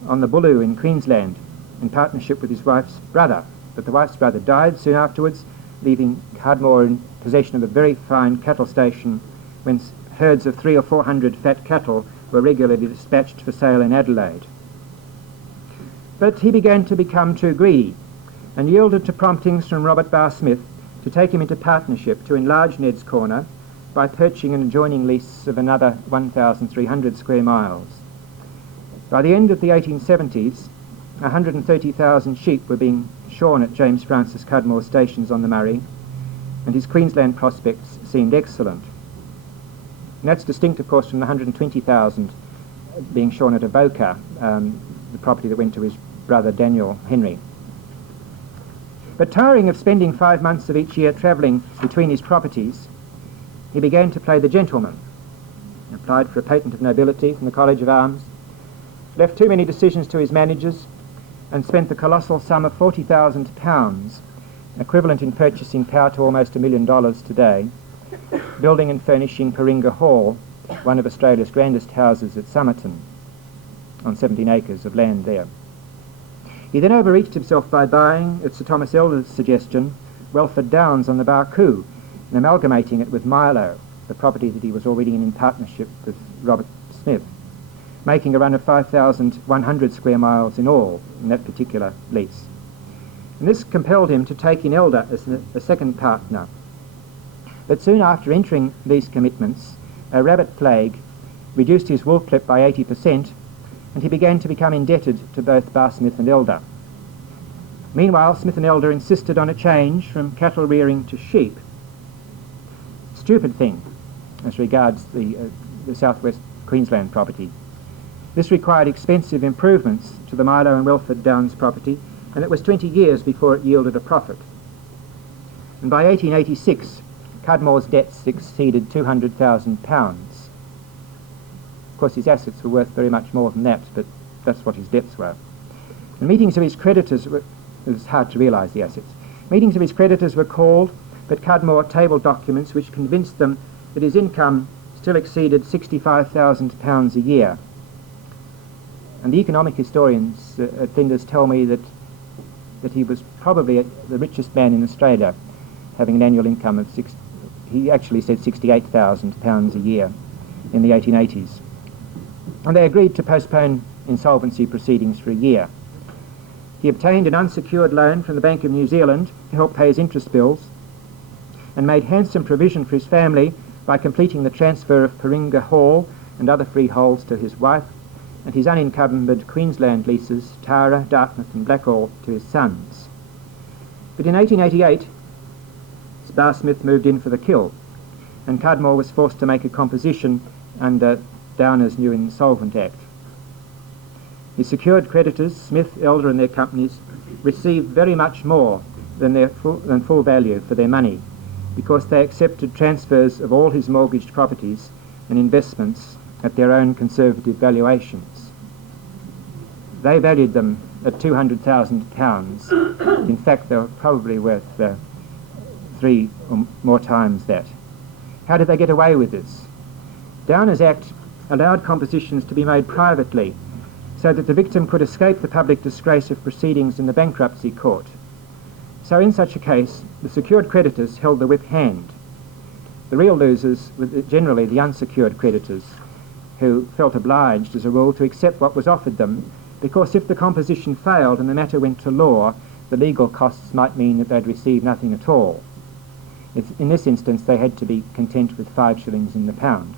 on the Bulu in Queensland, in partnership with his wife's brother, but the wife's brother died soon afterwards, leaving Cudmore in possession of a very fine cattle station when herds of 300 or 400 fat cattle were regularly dispatched for sale in Adelaide. But he began to become too greedy and yielded to promptings from Robert Barr Smith to take him into partnership to enlarge Ned's Corner by purchasing an adjoining lease of another 1,300 square miles. By the end of the 1870s, 130,000 sheep were being shorn at James Francis Cudmore's stations on the Murray, and his Queensland prospects seemed excellent. And that's distinct, of course, from the 120,000 being shorn at Avoca, the property that went to his brother Daniel Henry. But tiring of spending 5 months of each year travelling between his properties, he began to play the gentleman, applied for a patent of nobility from the College of Arms, left too many decisions to his managers, and spent the colossal sum of £40,000, equivalent in purchasing power to almost $1 million today, building and furnishing Paringa Hall, one of Australia's grandest houses at Somerton, on 17 acres of land there. He then overreached himself by buying, at Sir Thomas Elder's suggestion, Welford Downs on the Barcoo and amalgamating it with Milo, the property that he was already in partnership with Robert Smith, making a run of 5,100 square miles in all in that particular lease. And this compelled him to take in Elder as a second partner. But soon after entering these commitments, a rabbit plague reduced his wool clip by 80%, and he began to become indebted to both Bar Smith and Elder. Meanwhile, Smith and Elder insisted on a change from cattle rearing to sheep. Stupid thing as regards the southwest Queensland property. This required expensive improvements to the Milo and Welford Downs property, and it was 20 years before it yielded a profit. And by 1886, Cudmore's debts exceeded £200,000. Of course, his assets were worth very much more than that, but that's what his debts were. And meetings of his creditors it was hard to realise the assets. Meetings of his creditors were called, but Cudmore tabled documents which convinced them that his income still exceeded £65,000 a year. And the economic historians at Flinders tell me that he was probably the richest man in Australia, having an annual income of he actually said £68,000 a year in the 1880s. And they agreed to postpone insolvency proceedings for a year. He obtained an unsecured loan from the Bank of New Zealand to help pay his interest bills, and made handsome provision for his family by completing the transfer of Paringa Hall and other freeholds to his wife, and his unencumbered Queensland leases, Tara, Dartmouth and Blackall, to his sons. But in 1888, Bar Smith moved in for the kill, and Cudmore was forced to make a composition under Downer's new Insolvent Act. His secured creditors, Smith, Elder and their companies, received very much more than full value for their money, because they accepted transfers of all his mortgaged properties and investments at their own conservative valuations. They valued them at £200,000. In fact, they were probably worth 3 or more times that. How did they get away with this? Downer's Act allowed compositions to be made privately, so that the victim could escape the public disgrace of proceedings in the bankruptcy court. So in such a case, the secured creditors held the whip hand. The real losers were generally the unsecured creditors, who felt obliged, as a rule, to accept what was offered them, because if the composition failed and the matter went to law, the legal costs might mean that they'd receive nothing at all. In this instance, they had to be content with 5 shillings in the pound.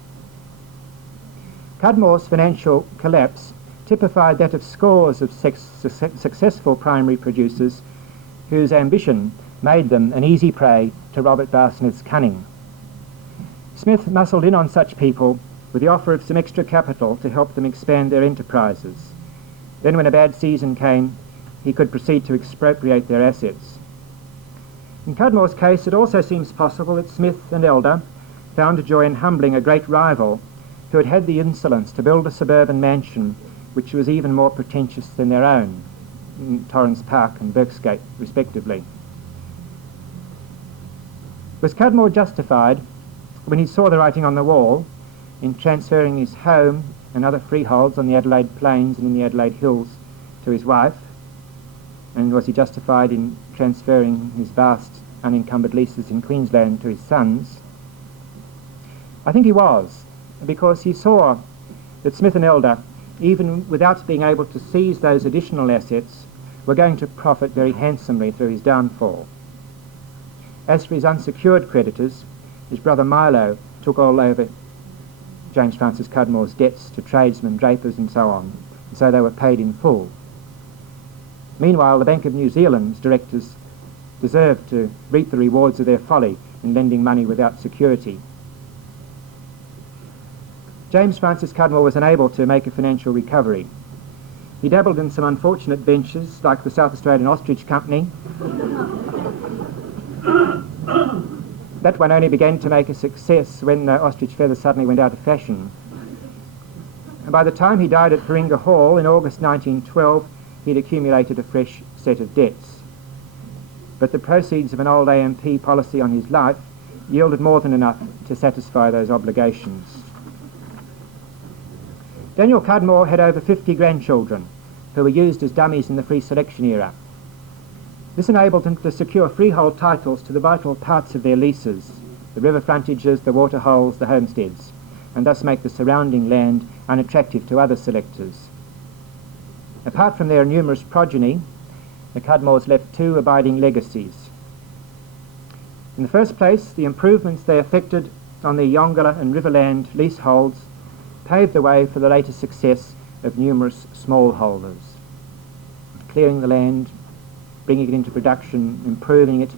Cudmore's financial collapse typified that of scores of successful primary producers whose ambition made them an easy prey to Robert Bar Smith's cunning. Smith muscled in on such people with the offer of some extra capital to help them expand their enterprises. Then when a bad season came, he could proceed to expropriate their assets. In Cudmore's case, it also seems possible that Smith and Elder found a joy in humbling a great rival who had had the insolence to build a suburban mansion which was even more pretentious than their own, in Torrens Park and Birksgate, respectively. Was Cudmore justified, when he saw the writing on the wall, in transferring his home and other freeholds on the Adelaide Plains and in the Adelaide Hills to his wife? And was he justified in transferring his vast unencumbered leases in Queensland to his sons? I think he was, because he saw that Smith and Elder, even without being able to seize those additional assets, were going to profit very handsomely through his downfall. As for his unsecured creditors, his brother Milo took all over James Francis Cudmore's debts to tradesmen, drapers and so on, and so they were paid in full. Meanwhile, the Bank of New Zealand's directors deserved to reap the rewards of their folly in lending money without security. James Francis Cudmore was unable to make a financial recovery. He dabbled in some unfortunate ventures like the South Australian Ostrich Company. That one only began to make a success when ostrich feathers suddenly went out of fashion. And by the time he died at Paringa Hall in August 1912, he'd accumulated a fresh set of debts. But the proceeds of an old AMP policy on his life yielded more than enough to satisfy those obligations. Daniel Cudmore had over 50 grandchildren, who were used as dummies in the free selection era. This enabled them to secure freehold titles to the vital parts of their leases, the river frontages, the water holes, the homesteads, and thus make the surrounding land unattractive to other selectors. Apart from their numerous progeny, the Cudmores left two abiding legacies. In the first place, the improvements they effected on the Yongala and Riverland leaseholds paved the way for the later success of numerous smallholders, clearing the land, bringing it into production, improving it.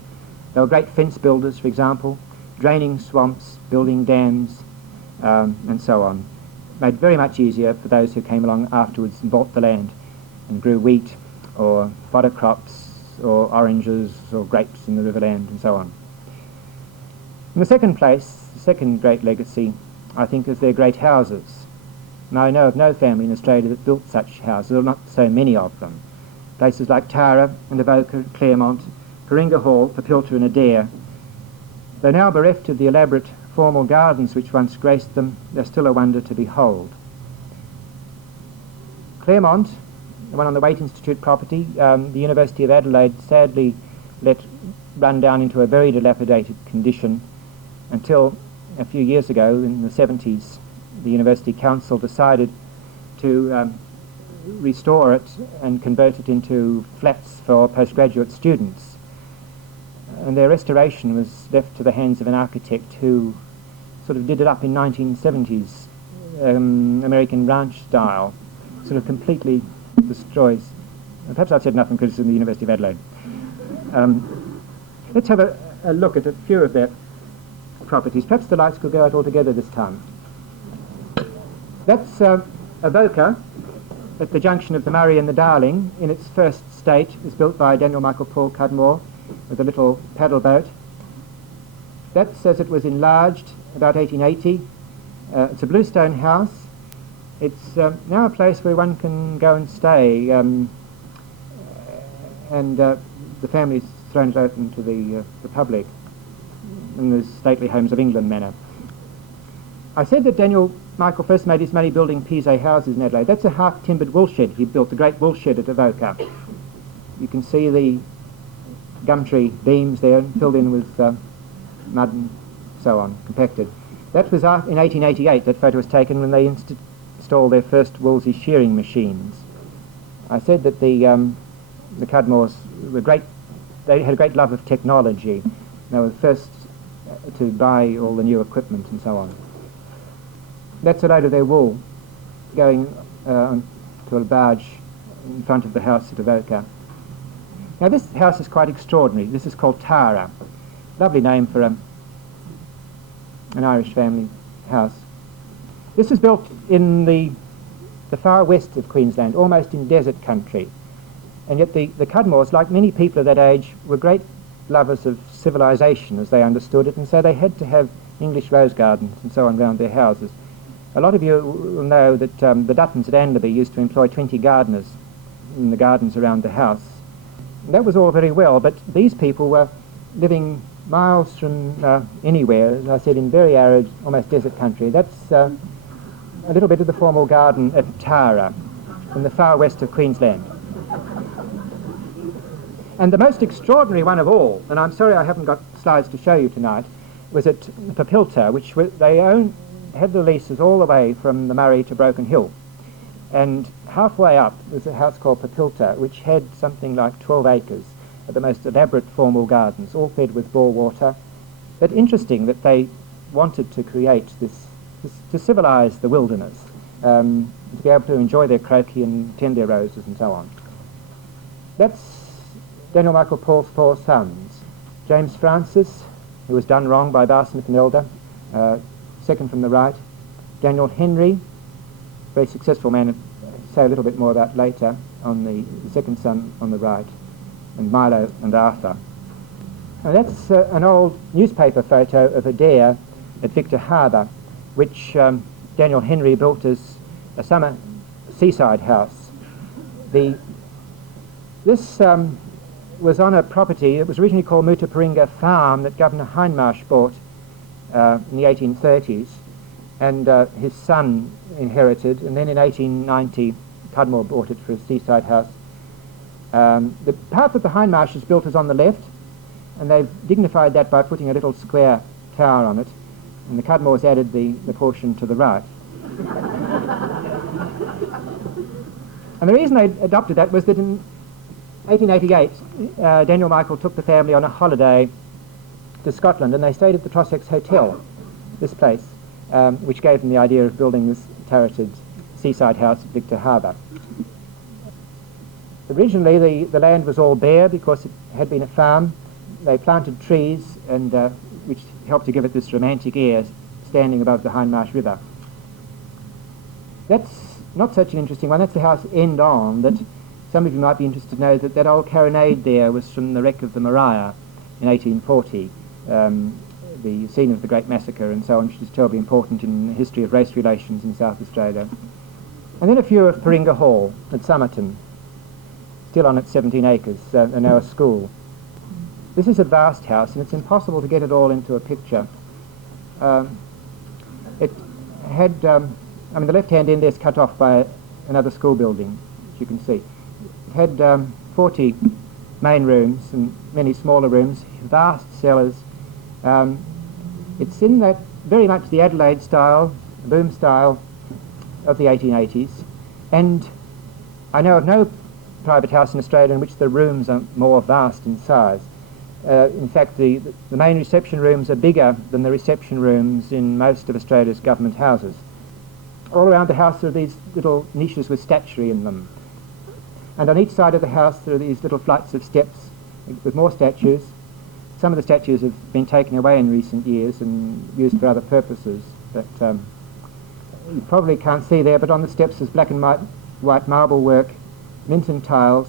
They were great fence builders, for example, draining swamps, building dams, and so on. Made it very much easier for those who came along afterwards and bought the land and grew wheat or fodder crops or oranges or grapes in the Riverland and so on. In the second place, the second great legacy, I think, is their great houses. Now, I know of no family in Australia that built such houses, or not so many of them. Places like Tara and Avoca, Claremont, Coringa Hall, Papilta and Adair. Though now bereft of the elaborate formal gardens which once graced them, they're still a wonder to behold. Claremont, the one on the Waite Institute property, the University of Adelaide sadly let run down into a very dilapidated condition until a few years ago, in the 70s, the University Council decided to restore it and convert it into flats for postgraduate students. And their restoration was left to the hands of an architect who sort of did it up in 1970s, American ranch style, sort of completely destroys. Perhaps I've said enough in criticism of the University of Adelaide. Let's have a look at a few of their properties. Perhaps the lights could go out altogether this time. That's Avoca at the junction of the Murray and the Darling. In its first state, it was built by Daniel Michael Paul Cudmore with a little paddle boat. That's as it was enlarged about 1880. It's a bluestone house. It's now a place where one can go and stay, and the family's thrown it open to the public in the stately homes of England manner. I said that Daniel Michael first made his money building Pisé houses in Adelaide. That's a half-timbered wool shed. He built the great wool shed at Avoca. You can see the gum tree beams there filled in with mud and so on, compacted. That was in 1888 that photo was taken when they installed their first Woolsey shearing machines. I said that the Cudmores were great. They had a great love of technology. They were the first to buy all the new equipment and so on. That's a load of their wool going to a barge in front of the house at Avoca. Now this house is quite extraordinary. This is called Tara. Lovely name for an Irish family house. This was built in the far west of Queensland, almost in desert country. And yet the Cudmores, like many people of that age, were great lovers of civilization as they understood it, and so they had to have English rose gardens and so on round their houses. A lot of you will know that the Duttons at Anderby used to employ 20 gardeners in the gardens around the house. And that was all very well, but these people were living miles from anywhere, as I said, in very arid, almost desert country. That's a little bit of the formal garden at Tara, in the far west of Queensland. And the most extraordinary one of all, and I'm sorry I haven't got slides to show you tonight, was at Papilta, which they had the leases all the way from the Murray to Broken Hill. And halfway up was a house called Papilta, which had something like 12 acres of the most elaborate formal gardens, all fed with bore water. But interesting that they wanted to create this to civilise the wilderness, to be able to enjoy their croquet and tend their roses and so on. That's Daniel Michael Paul's four sons. James Francis, who was done wrong by Bar Smith and Elder, second from the right. Daniel Henry, very successful man, I'll say a little bit more about later, on the second son on the right, and Milo and Arthur. Now that's an old newspaper photo of Adair at Victor Harbour, which Daniel Henry built as a summer seaside house. This was on a property that was originally called Mutaparinga Farm that Governor Hindmarsh bought in the 1830s, and his son inherited, and then in 1890 Cudmore bought it for a seaside house. The part that the Hindmarsh is built is on the left, and they've dignified that by putting a little square tower on it, and the Cudmores added the portion to the right. And the reason they adopted that was that in 1888, Daniel Michael took the family on a holiday to Scotland, and they stayed at the Trossachs Hotel, this place, which gave them the idea of building this turreted seaside house at Victor Harbour. Originally the land was all bare because it had been a farm. They planted trees, and which helped to give it this romantic air, standing above the Hindmarsh River. That's not such an interesting one. That's the house end on, that some of you might be interested to know that that old carronade there was from the wreck of the Maria in 1840, the scene of the Great Massacre and so on, which is terribly important in the history of race relations in South Australia. And then a few of Paringa Hall at Somerton, still on its 17 acres, and now a school. This is a vast house, and it's impossible to get it all into a picture. It had, the left-hand end there is cut off by another school building, as you can see. It had 40 main rooms and many smaller rooms, vast cellars. It's in that very much the Adelaide style, the boom style of the 1880s, and I know of no private house in Australia in which the rooms are more vast in size. In fact, the main reception rooms are bigger than the reception rooms in most of Australia's government houses. All around the house there are these little niches with statuary in them. And on each side of the house there are these little flights of steps with more statues. Some of the statues have been taken away in recent years and used for other purposes, but you probably can't see there, but on the steps there's black and white marble work, Minton tiles,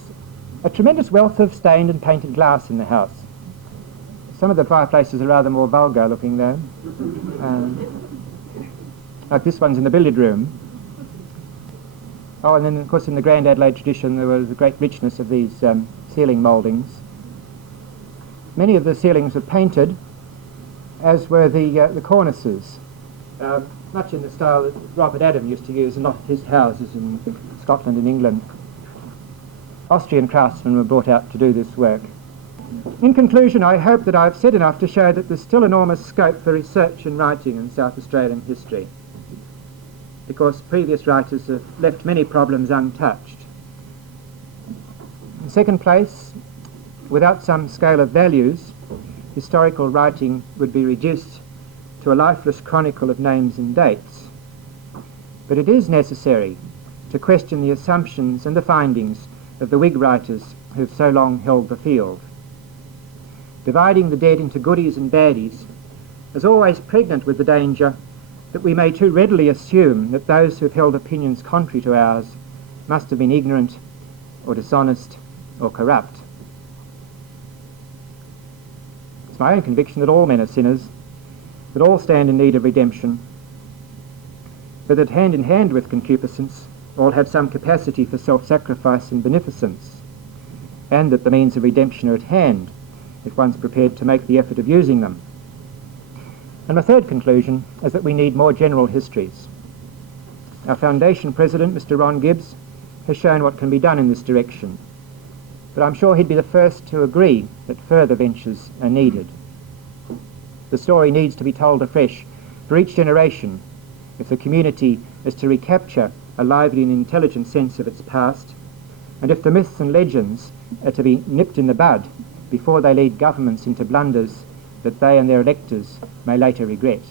a tremendous wealth of stained and painted glass in the house. Some of the fireplaces are rather more vulgar looking though. Like this one's in the billiard room. Oh, and then of course in the Grand Adelaide tradition there was a great richness of these ceiling mouldings. Many of the ceilings were painted, as were the cornices, much in the style that Robert Adam used to use in a lot of his houses in Scotland and England. Austrian craftsmen were brought out to do this work. In conclusion, I hope that I've said enough to show that there's still enormous scope for research and writing in South Australian history, because previous writers have left many problems untouched. In second place, without some scale of values, historical writing would be reduced to a lifeless chronicle of names and dates. But it is necessary to question the assumptions and the findings of the Whig writers who have so long held the field. Dividing the dead into goodies and baddies is always pregnant with the danger that we may too readily assume that those who have held opinions contrary to ours must have been ignorant or dishonest or corrupt. It's my own conviction that all men are sinners, that all stand in need of redemption, but that hand in hand with concupiscence all have some capacity for self-sacrifice and beneficence, and that the means of redemption are at hand if one's prepared to make the effort of using them. And my third conclusion is that we need more general histories. Our Foundation President, Mr. Ron Gibbs, has shown what can be done in this direction, but I'm sure he'd be the first to agree that further ventures are needed. The story needs to be told afresh for each generation if the community is to recapture a lively and intelligent sense of its past, and if the myths and legends are to be nipped in the bud before they lead governments into blunders that they and their electors may later regret.